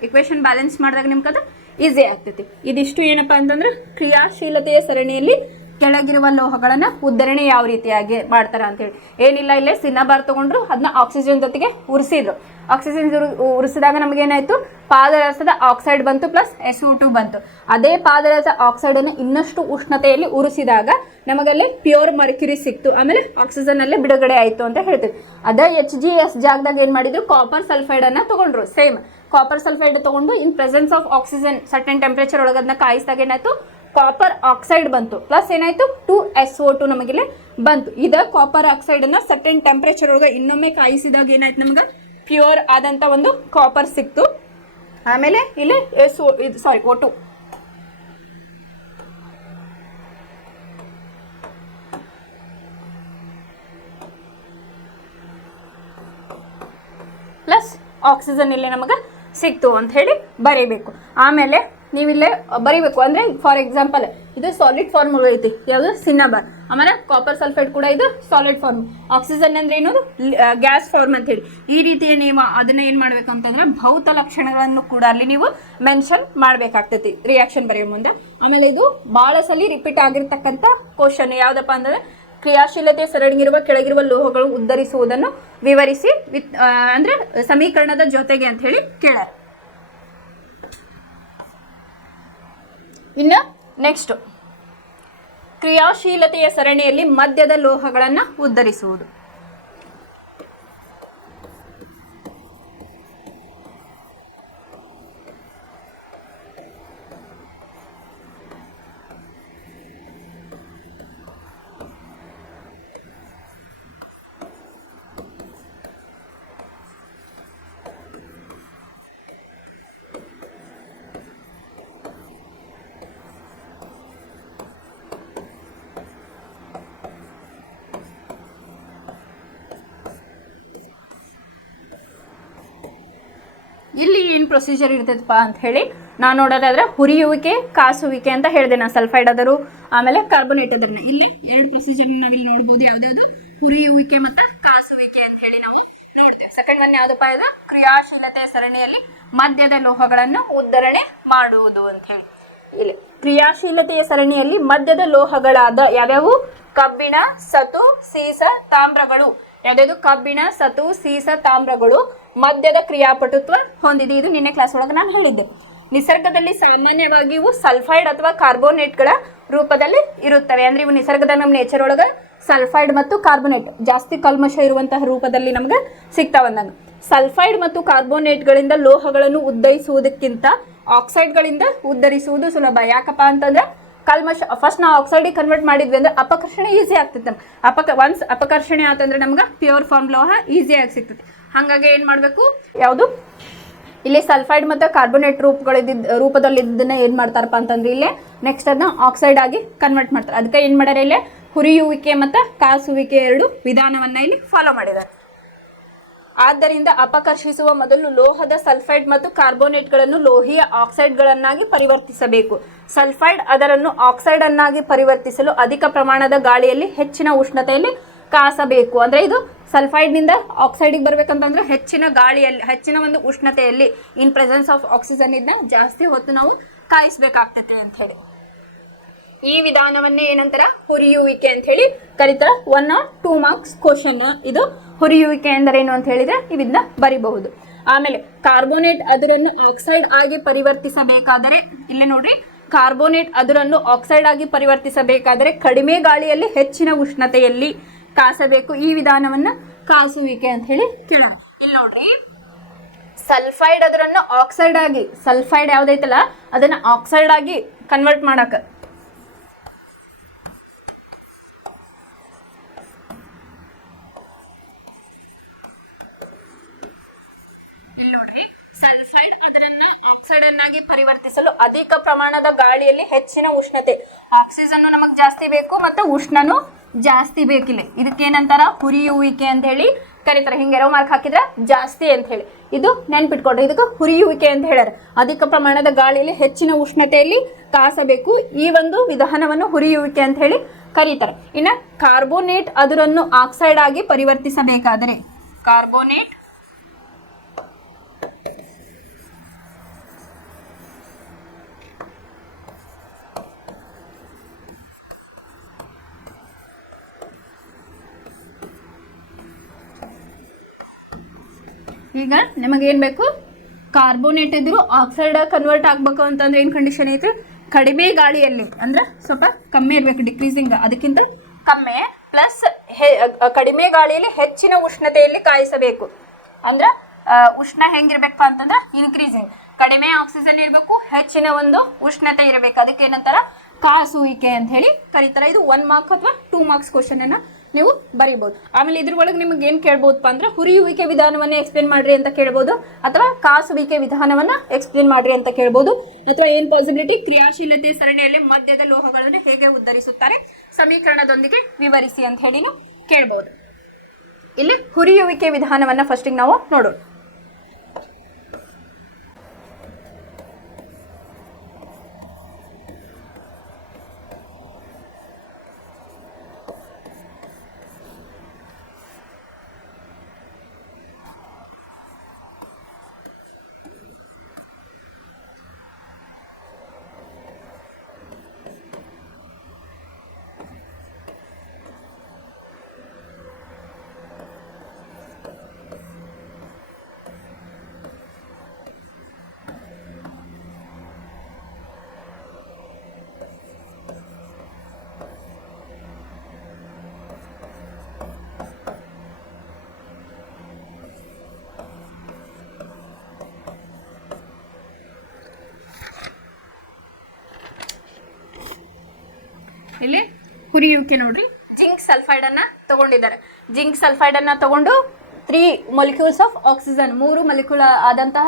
ಇಕ್ವೇಶನ್ ಬ್ಯಾಲೆನ್ಸ್ ಮಾಡಿದಾಗ ನಿಮ್ಗೆ ಅದು ಈಸಿ ಆಗ್ತೈತಿ. ಇದಿಷ್ಟು ಏನಪ್ಪಾ ಅಂತಂದ್ರೆ ಕ್ರಿಯಾಶೀಲತೆಯ ಸರಣಿಯಲ್ಲಿ ಕೆಳಗಿರುವ ಲೋಹಗಳನ್ನ ಉದ್ಧರಣೆ ಯಾವ ರೀತಿಯಾಗಿ ಮಾಡ್ತಾರ ಅಂತೇಳಿ. ಏನಿಲ್ಲ, ಇಲ್ಲೇ ಸಿನ್ನಾಬಾರ್ ತಗೊಂಡ್ರು, ಅದನ್ನ ಆಕ್ಸಿಜನ್ ಜೊತೆಗೆ ಉರಿಸಿದ್ರು. ಆಕ್ಸಿಜನ್ ಉರಿಸಿದಾಗ ನಮಗೇನಾಯ್ತು ಪಾದರಸದ ಆಕ್ಸೈಡ್ ಬಂತು, ಪ್ಲಸ್ SO2 ಬಂತು. ಅದೇ ಪಾದರಸ ಆಕ್ಸೈಡ್ ಅನ್ನು ಇನ್ನಷ್ಟು ಉಷ್ಣತೆಯಲ್ಲಿ ಉರಿಸಿದಾಗ ನಮಗಲ್ಲಿ ಪ್ಯೂರ್ ಮರ್ಕ್ಯುರಿ ಸಿಕ್ತು, ಆಮೇಲೆ ಆಕ್ಸಿಜನ್ ಅಲ್ಲೇ ಬಿಡುಗಡೆ ಆಯ್ತು ಅಂತ ಹೇಳ್ತೀವಿ. ಅದೇ HGS ಜಾಗದಾಗ ಏನ್ ಮಾಡಿದ್ರು ಕಾಪರ್ ಸಲ್ಫೈಡ್ ಅನ್ನ ತಗೊಂಡ್ರು. ಸೇಮ್ ಕಾಪರ್ ಸಲ್ಫೈಡ್ ತಗೊಂಡು in presence of oxygen certain temperature ಒಳಗೆ ಅದನ್ನ ಕಾಯಿಸಿದಾಗ ಏನಾಯ್ತು ಕಾಪರ್ ಆಕ್ಸೈಡ್ ಬಂತು, ಪ್ಲಸ್ ಏನಾಯ್ತು 2SO2 ನಮಗಿಲ್ಲಿ ಬಂತು. ಇದ ಕಾಪರ್ ಆಕ್ಸೈಡ್ ಅನ್ನ ಸರ್ಟೆನ್ ಟೆಂಪರೇಚರ್ ಒಳಗೆ ಇನ್ನೊಮ್ಮೆ ಕಾಯಿಸಿದಾಗ ಏನಾಯ್ತು ನಮ್ಗೆ ಪ್ಯೂರ್ ಆದಂತ ಒಂದು ಕಾಪರ್ ಸಿಕ್ತು. ಆಮೇಲೆ ಇಲ್ಲಿ O2 ಪ್ಲಸ್ ಆಕ್ಸಿಜನ್ ಇಲ್ಲಿ ನಮಗೆ ಸಿಕ್ತು ಅಂತ ಹೇಳಿ ಬರೀಬೇಕು. ಆಮೇಲೆ ನೀವಿಲ್ಲೇ ಬರೀಬೇಕು ಅಂದ್ರೆ ಫಾರ್ ಎಕ್ಸಾಂಪಲ್ ಇದು ಸಾಲಿಡ್ ಫಾರ್ಮ್ ಐತಿ, ಯಾವುದು ಸಿನ್ನಾಬಾರ್. ಆಮೇಲೆ ಕಾಪರ್ ಸಲ್ಫೈಡ್ ಕೂಡ ಇದು ಸಾಲಿಡ್ ಫಾರ್ಮ್. ಆಕ್ಸಿಜನ್ ಅಂದ್ರೆ ಏನದು ಗ್ಯಾಸ್ ಫಾರ್ಮ್ ಅಂತ ಹೇಳಿ. ಈ ರೀತಿಯ ನೀವು ಅದನ್ನ ಏನ್ ಮಾಡ್ಬೇಕು ಅಂತಂದ್ರೆ ಭೌತ ಲಕ್ಷಣಗಳನ್ನು ಕೂಡ ಅಲ್ಲಿ ನೀವು ಮೆನ್ಷನ್ ಮಾಡ್ಬೇಕಾಗ್ತೈತಿ ರಿಯಾಕ್ಷನ್ ಬರೆಯೋ ಮುಂದೆ. ಆಮೇಲೆ ಇದು ಬಹಳ ಸಲ ರಿಪೀಟ್ ಆಗಿರ್ತಕ್ಕಂಥ ಕ್ವಶನ್ ಯಾವ್ದಪ್ಪ ಅಂದ್ರೆ ಕ್ರಿಯಾಶೀಲತೆ ಸರಣಿಗಿರುವ ಕೆಳಗಿರುವ ಲೋಹಗಳು ಉದ್ಧರಿಸುವುದನ್ನು ವಿವರಿಸಿ ಅಂದ್ರೆ ಸಮೀಕರಣದ ಜೊತೆಗೆ ಅಂತ ಹೇಳಿ ಕೇಳಾರ. ಇನ್ನು ನೆಕ್ಸ್ಟ್ ಕ್ರಿಯಾಶೀಲತೆಯ ಸರಣಿಯಲ್ಲಿ ಮಧ್ಯದ ಲೋಹಗಳನ್ನು ಉದ್ಧರಿಸುವುದು. ಇಲ್ಲಿ ಏನು ಪ್ರೊಸೀಜರ್ ಇರ್ತೈತಪ್ಪ ಅಂತ ಹೇಳಿ ನಾನು ನೋಡೋದಾದ್ರೆ ಹುರಿಯುವಿಕೆ, ಕಾಸುವಿಕೆ ಅಂತ ಹೇಳಿದೆ. ನಾನು ಸಲ್ಫೈಡ್ ಆದರೂ ಆಮೇಲೆ ಕಾರ್ಬೋನೇಟ್ ಅದನ್ನ ಇಲ್ಲಿ 2 ಪ್ರೊಸೀಜರ್ ನಾವಿಲ್ಲಿ ನೋಡ್ಬೋದು. ಯಾವ್ದಾವ್ದು ಹುರಿಯುವಿಕೆ ಮತ್ತು ಕಾಸುವಿಕೆ ಅಂತ ಹೇಳಿ ನಾವು ನೋಡ್ತೇವೆ. ಸೆಕೆಂಡ್ ಒನ್ ಯಾವ್ದಪ್ಪ ಇದು ಕ್ರಿಯಾಶೀಲತೆಯ ಸರಣಿಯಲ್ಲಿ ಮಧ್ಯದ ಲೋಹಗಳನ್ನು ಉದ್ಧರಣೆ ಮಾಡುವುದು ಅಂತ ಹೇಳಿ. ಇಲ್ಲಿ ಕ್ರಿಯಾಶೀಲತೆಯ ಸರಣಿಯಲ್ಲಿ ಮಧ್ಯದ ಲೋಹಗಳಾದ ಯಾವ್ಯಾವು? ಕಬ್ಬಿಣ, ಸತು, ಸೀಸ, ತಾಮ್ರಗಳು. ಯಾವ್ದಾವುದು? ಕಬ್ಬಿಣ, ಸತು, ಸೀಸ, ತಾಮ್ರಗಳು ಮಧ್ಯದ ಕ್ರಿಯಾಪಟುತ್ವ ಹೊಂದಿದೆ. ಇದು ನಿನ್ನೆ ಕ್ಲಾಸ್ ಒಳಗೆ ನಾನು ಹೇಳಿದ್ದೆ. ನಿಸರ್ಗದಲ್ಲಿ ಸಾಮಾನ್ಯವಾಗಿ ಇವು ಸಲ್ಫೈಡ್ ಅಥವಾ ಕಾರ್ಬೋನೇಟ್ಗಳ ರೂಪದಲ್ಲಿ ಇರುತ್ತವೆ. ಅಂದ್ರೆ ಇವು ನಿಸರ್ಗದ ನಮ್ಮ ನೇಚರ್ ಒಳಗೆ ಸಲ್ಫೈಡ್ ಮತ್ತು ಕಾರ್ಬೋನೇಟ್ ಜಾಸ್ತಿ ಕಲ್ಮಶ ಇರುವಂತಹ ರೂಪದಲ್ಲಿ ನಮಗೆ ಸಿಗ್ತಾವಂದಂಗ. ಸಲ್ಫೈಡ್ ಮತ್ತು ಕಾರ್ಬೋನೇಟ್ಗಳಿಂದ ಲೋಹಗಳನ್ನು ಉದ್ದಯಿಸುವುದಕ್ಕಿಂತ ಆಕ್ಸೈಡ್ಗಳಿಂದ ಉದ್ಧರಿಸುವುದು ಸುಲಭ. ಯಾಕಪ್ಪ ಅಂತಂದ್ರೆ ಕಲ್ಮಶ ಫಸ್ಟ್ ನಾವು ಆಕ್ಸೈಡಿಗೆ ಕನ್ವರ್ಟ್ ಮಾಡಿದ್ವಿ ಅಂದ್ರೆ ಅಪಕರ್ಷಣೆ ಈಸಿ ಆಗ್ತೈತೆ ನಮ್ಗೆ. ಒನ್ಸ್ ಅಪಕರ್ಷಣೆ ಆತಂದ್ರೆ ನಮ್ಗೆ ಪ್ಯೂರ್ ಫಾರ್ಮ್ ಲೋಹ ಈಸಿಯಾಗಿ ಸಿಗ್ತೈತಿ. ಹಾಗಾಗಿ ಏನು ಮಾಡಬೇಕು? ಯಾವುದು ಇಲ್ಲಿ ಸಲ್ಫೈಡ್ ಮತ್ತು ಕಾರ್ಬೋನೇಟ್ ರೂಪದಲ್ಲಿ ಇದನ್ನ ಏನು ಮಾಡ್ತಾರಪ್ಪ ಅಂತಂದ್ರೆ ಇಲ್ಲೇ ನೆಕ್ಸ್ಟ್ ಅದನ್ನ ಆಕ್ಸೈಡ್ ಆಗಿ ಕನ್ವರ್ಟ್ ಮಾಡ್ತಾರೆ. ಅದಕ್ಕೆ ಏನು ಮಾಡ್ಯಾರ? ಇಲ್ಲೇ ಹುರಿಯುವಿಕೆ ಮತ್ತು ಕಾಸುವಿಕೆ 2 ವಿಧಾನವನ್ನ ಇಲ್ಲಿ ಫಾಲೋ ಮಾಡಿದ್ದಾರೆ. ಆದ್ದರಿಂದ ಅಪಕರ್ಷಿಸುವ ಮೊದಲು ಲೋಹದ ಸಲ್ಫೈಡ್ ಮತ್ತು ಕಾರ್ಬೋನೇಟ್ಗಳನ್ನು ಲೋಹೀಯ ಆಕ್ಸೈಡ್ಗಳನ್ನಾಗಿ ಪರಿವರ್ತಿಸಬೇಕು. ಸಲ್ಫೈಡ್ ಅದರನ್ನು ಆಕ್ಸೈಡ್ ಅನ್ನಾಗಿ ಪರಿವರ್ತಿಸಲು ಅಧಿಕ ಪ್ರಮಾಣದ ಗಾಳಿಯಲ್ಲಿ ಹೆಚ್ಚಿನ ಉಷ್ಣತೆಯಲ್ಲಿ ಕಾಸಬೇಕು. ಅಂದ್ರೆ ಇದು ಸಲ್ಫೈಡ್ನಿಂದ ಆಕ್ಸೈಡಿಗೆ ಬರ್ಬೇಕಂತಂದ್ರೆ ಹೆಚ್ಚಿನ ಗಾಳಿಯಲ್ಲಿ, ಹೆಚ್ಚಿನ ಒಂದು ಉಷ್ಣತೆಯಲ್ಲಿ, ಇನ್ ಪ್ರೆಸೆನ್ಸ್ ಆಫ್ ಆಕ್ಸಿಜನ್ ಇದನ್ನ ಜಾಸ್ತಿ ಹೊತ್ತು ನಾವು ಕಾಯಿಸ್ಬೇಕಾಗ್ತೈತಿ ಅಂತ ಹೇಳಿ. ಈ ವಿಧಾನವನ್ನೇ ಏನಂತಾರ? ಹುರಿಯುವಿಕೆ ಅಂತ ಹೇಳಿ ಕರೀತಾರ. 1 or 2 ಮಾರ್ಕ್ಸ್ ಕ್ವಶನ್ ಇದು. ಹುರಿಯುವಿಕೆ ಎಂದರೇನು ಅಂತ ಹೇಳಿದ್ರೆ ಇದನ್ನ ಬರಿಬಹುದು. ಆಮೇಲೆ ಕಾರ್ಬೋನೇಟ್ ಅದರನ್ನು ಆಕ್ಸೈಡ್ ಆಗಿ ಪರಿವರ್ತಿಸಬೇಕಾದರೆ ಇಲ್ಲೇ ನೋಡ್ರಿ, ಕಾರ್ಬೋನೇಟ್ ಅದರನ್ನು ಆಕ್ಸೈಡ್ ಆಗಿ ಪರಿವರ್ತಿಸಬೇಕಾದರೆ ಕಡಿಮೆ ಗಾಳಿಯಲ್ಲಿ ಹೆಚ್ಚಿನ ಉಷ್ಣತೆಯಲ್ಲಿ ಕಾಸಬೇಕು. ಈ ವಿಧಾನವನ್ನ ಕಾಸುವಿಕೆ ಅಂತ ಹೇಳಿ ಕೇಳ. ಇಲ್ಲಿ ನೋಡ್ರಿ, ಸಲ್ಫೈಡ್ ಅದರನ್ನು ಆಕ್ಸೈಡ್ ಆಗಿ, ಸಲ್ಫೈಡ್ ಯಾವ್ದೈತಲ್ಲ ಅದನ್ನ ಆಕ್ಸೈಡ್ ಆಗಿ ಕನ್ವರ್ಟ್ ಮಾಡಕ ನೋಡ್ರಿ, ಸಲ್ಫೈಡ್ ಅದರನ್ನ ಆಕ್ಸೈಡ್ ಅನ್ನಾಗಿ ಪರಿವರ್ತಿಸಲು ಅಧಿಕ ಪ್ರಮಾಣದ ಗಾಳಿಯಲ್ಲಿ ಹೆಚ್ಚಿನ ಉಷ್ಣತೆ, ಆಕ್ಸಿಜನ್ ನಮಗ್ ಜಾಸ್ತಿ ಬೇಕು ಮತ್ತು ಉಷ್ಣನು ಜಾಸ್ತಿ ಬೇಕಿಲ್ಲ. ಇದಕ್ಕೇನಂತಾರ? ಹುರಿಯುವಿಕೆ ಅಂತ ಹೇಳಿ ಕರೀತಾರೆ. ಹಿಂಗೆ ಎರೋ ಮಾರ್ಕ್ ಹಾಕಿದ್ರೆ ಜಾಸ್ತಿ ಅಂತ ಹೇಳಿ ಇದು ನೆನ್ಪಿಟ್ಕೊಡ್ರಿ. ಇದಕ್ಕೆ ಹುರಿಯುವಿಕೆ ಅಂತ ಹೇಳ್ಯಾರ. ಅಧಿಕ ಪ್ರಮಾಣದ ಗಾಳಿಯಲ್ಲಿ ಹೆಚ್ಚಿನ ಉಷ್ಣತೆಯಲ್ಲಿ ಕಾಸಬೇಕು. ಈ ಒಂದು ವಿಧಾನವನ್ನು ಹುರಿಯುವಿಕೆ ಅಂತ ಹೇಳಿ ಕರೀತಾರೆ. ಇನ್ನು ಕಾರ್ಬೋನೇಟ್ ಅದರನ್ನು ಆಕ್ಸೈಡ್ ಆಗಿ ಪರಿವರ್ತಿಸಬೇಕಾದರೆ, ಕಾರ್ಬೋನೇಟ್ ಈಗ ನಮಗೇನು ಬೇಕು? ಕಾರ್ಬೋನೇಟ್ ಇದ್ರು ಆಕ್ಸೈಡ್ ಕನ್ವರ್ಟ್ ಆಗ್ಬೇಕು ಅಂತಂದ್ರೆ ಏನು ಕಂಡೀಷನ್ ಐತಿ? ಕಡಿಮೆ ಗಾಳಿಯಲ್ಲಿ, ಅಂದ್ರೆ ಸ್ವಲ್ಪ ಕಮ್ಮಿ ಇರಬೇಕು, ಡಿಕ್ರೀಸಿಂಗ್ ಅದಕ್ಕಿಂತ ಕಮ್ಮಿ, ಪ್ಲಸ್ ಕಡಿಮೆ ಗಾಳಿಯಲ್ಲಿ ಹೆಚ್ಚಿನ ಉಷ್ಣತೆಯಲ್ಲಿ ಕಾಯಿಸಬೇಕು. ಅಂದ್ರೆ ಉಷ್ಣ ಹೆಂಗಿರ್ಬೇಕಪ್ಪ ಅಂತಂದ್ರೆ ಇನ್ಕ್ರೀಸಿಂಗ್, ಕಡಿಮೆ ಆಕ್ಸಿಜನ್ ಇರಬೇಕು, ಹೆಚ್ಚಿನ ಒಂದು ಉಷ್ಣತೆ ಇರಬೇಕು. ಅದಕ್ಕೆ ಏನಂತಾರ? ಕಾಸುವಿಕೆ ಅಂತ ಹೇಳಿ ಕರೀತಾರೆ. ಇದು 1 ಮಾರ್ಕ್ ಅಥವಾ 2 ಮಾರ್ಕ್ಸ್ ಕ್ವಶನ್ ಅನ್ನ ನೀವು ಬರೀಬಹುದು. ಆಮೇಲೆ ಇದ್ರ ಒಳಗೆ ನಿಮ್ಗೆ ಏನು ಕೇಳ್ಬೋದಪ್ಪ ಅಂದ್ರೆ ಹುರಿಯುವಿಕೆ ವಿಧಾನವನ್ನ ಎಕ್ಸ್ಪ್ಲೇನ್ ಮಾಡ್ರಿ ಅಂತ ಕೇಳ್ಬೋದು, ಅಥವಾ ಕಾಸುವಿಕೆ ವಿಧಾನವನ್ನ ಎಕ್ಸ್ಪ್ಲೇನ್ ಮಾಡ್ರಿ ಅಂತ ಕೇಳ್ಬೋದು, ಅಥವಾ ಏನ್ ಪಾಸಿಬಿಲಿಟಿ? ಕ್ರಿಯಾಶೀಲತೆ ಸರಣಿಯಲ್ಲಿ ಮಧ್ಯದ ಲೋಹಗಳನ್ನು ಹೇಗೆ ಉದ್ಧರಿಸುತ್ತಾರೆ ಸಮೀಕರಣದೊಂದಿಗೆ ವಿವರಿಸಿ ಅಂತ ಹೇಳಿನೂ ಕೇಳ್ಬೋದು. ಇಲ್ಲಿ ಹುರಿಯುವಿಕೆ ವಿಧಾನವನ್ನ ಫಸ್ಟಿಗೆ ನಾವು ನೋಡೋಣ. ಇಲ್ಲಿ ಹುರಿಯುವಿಕೆ ನೋಡ್ರಿ, ಜಿಂಕ್ ಸಲ್ಫೈಡ್ ಅನ್ನ ತಗೊಂಡಿದ್ದಾರೆ. ಜಿಂಕ್ ಸಲ್ಫೈಡ್ ಅನ್ನ ತಗೊಂಡು 3 ಮೊಲಿಕ್ಯೂಲ್ಸ್ ಆಫ್ ಆಕ್ಸಿಜನ್, 3 ಮೊಲಿಕ್ಯೂಲ್ ಆದಂತಹ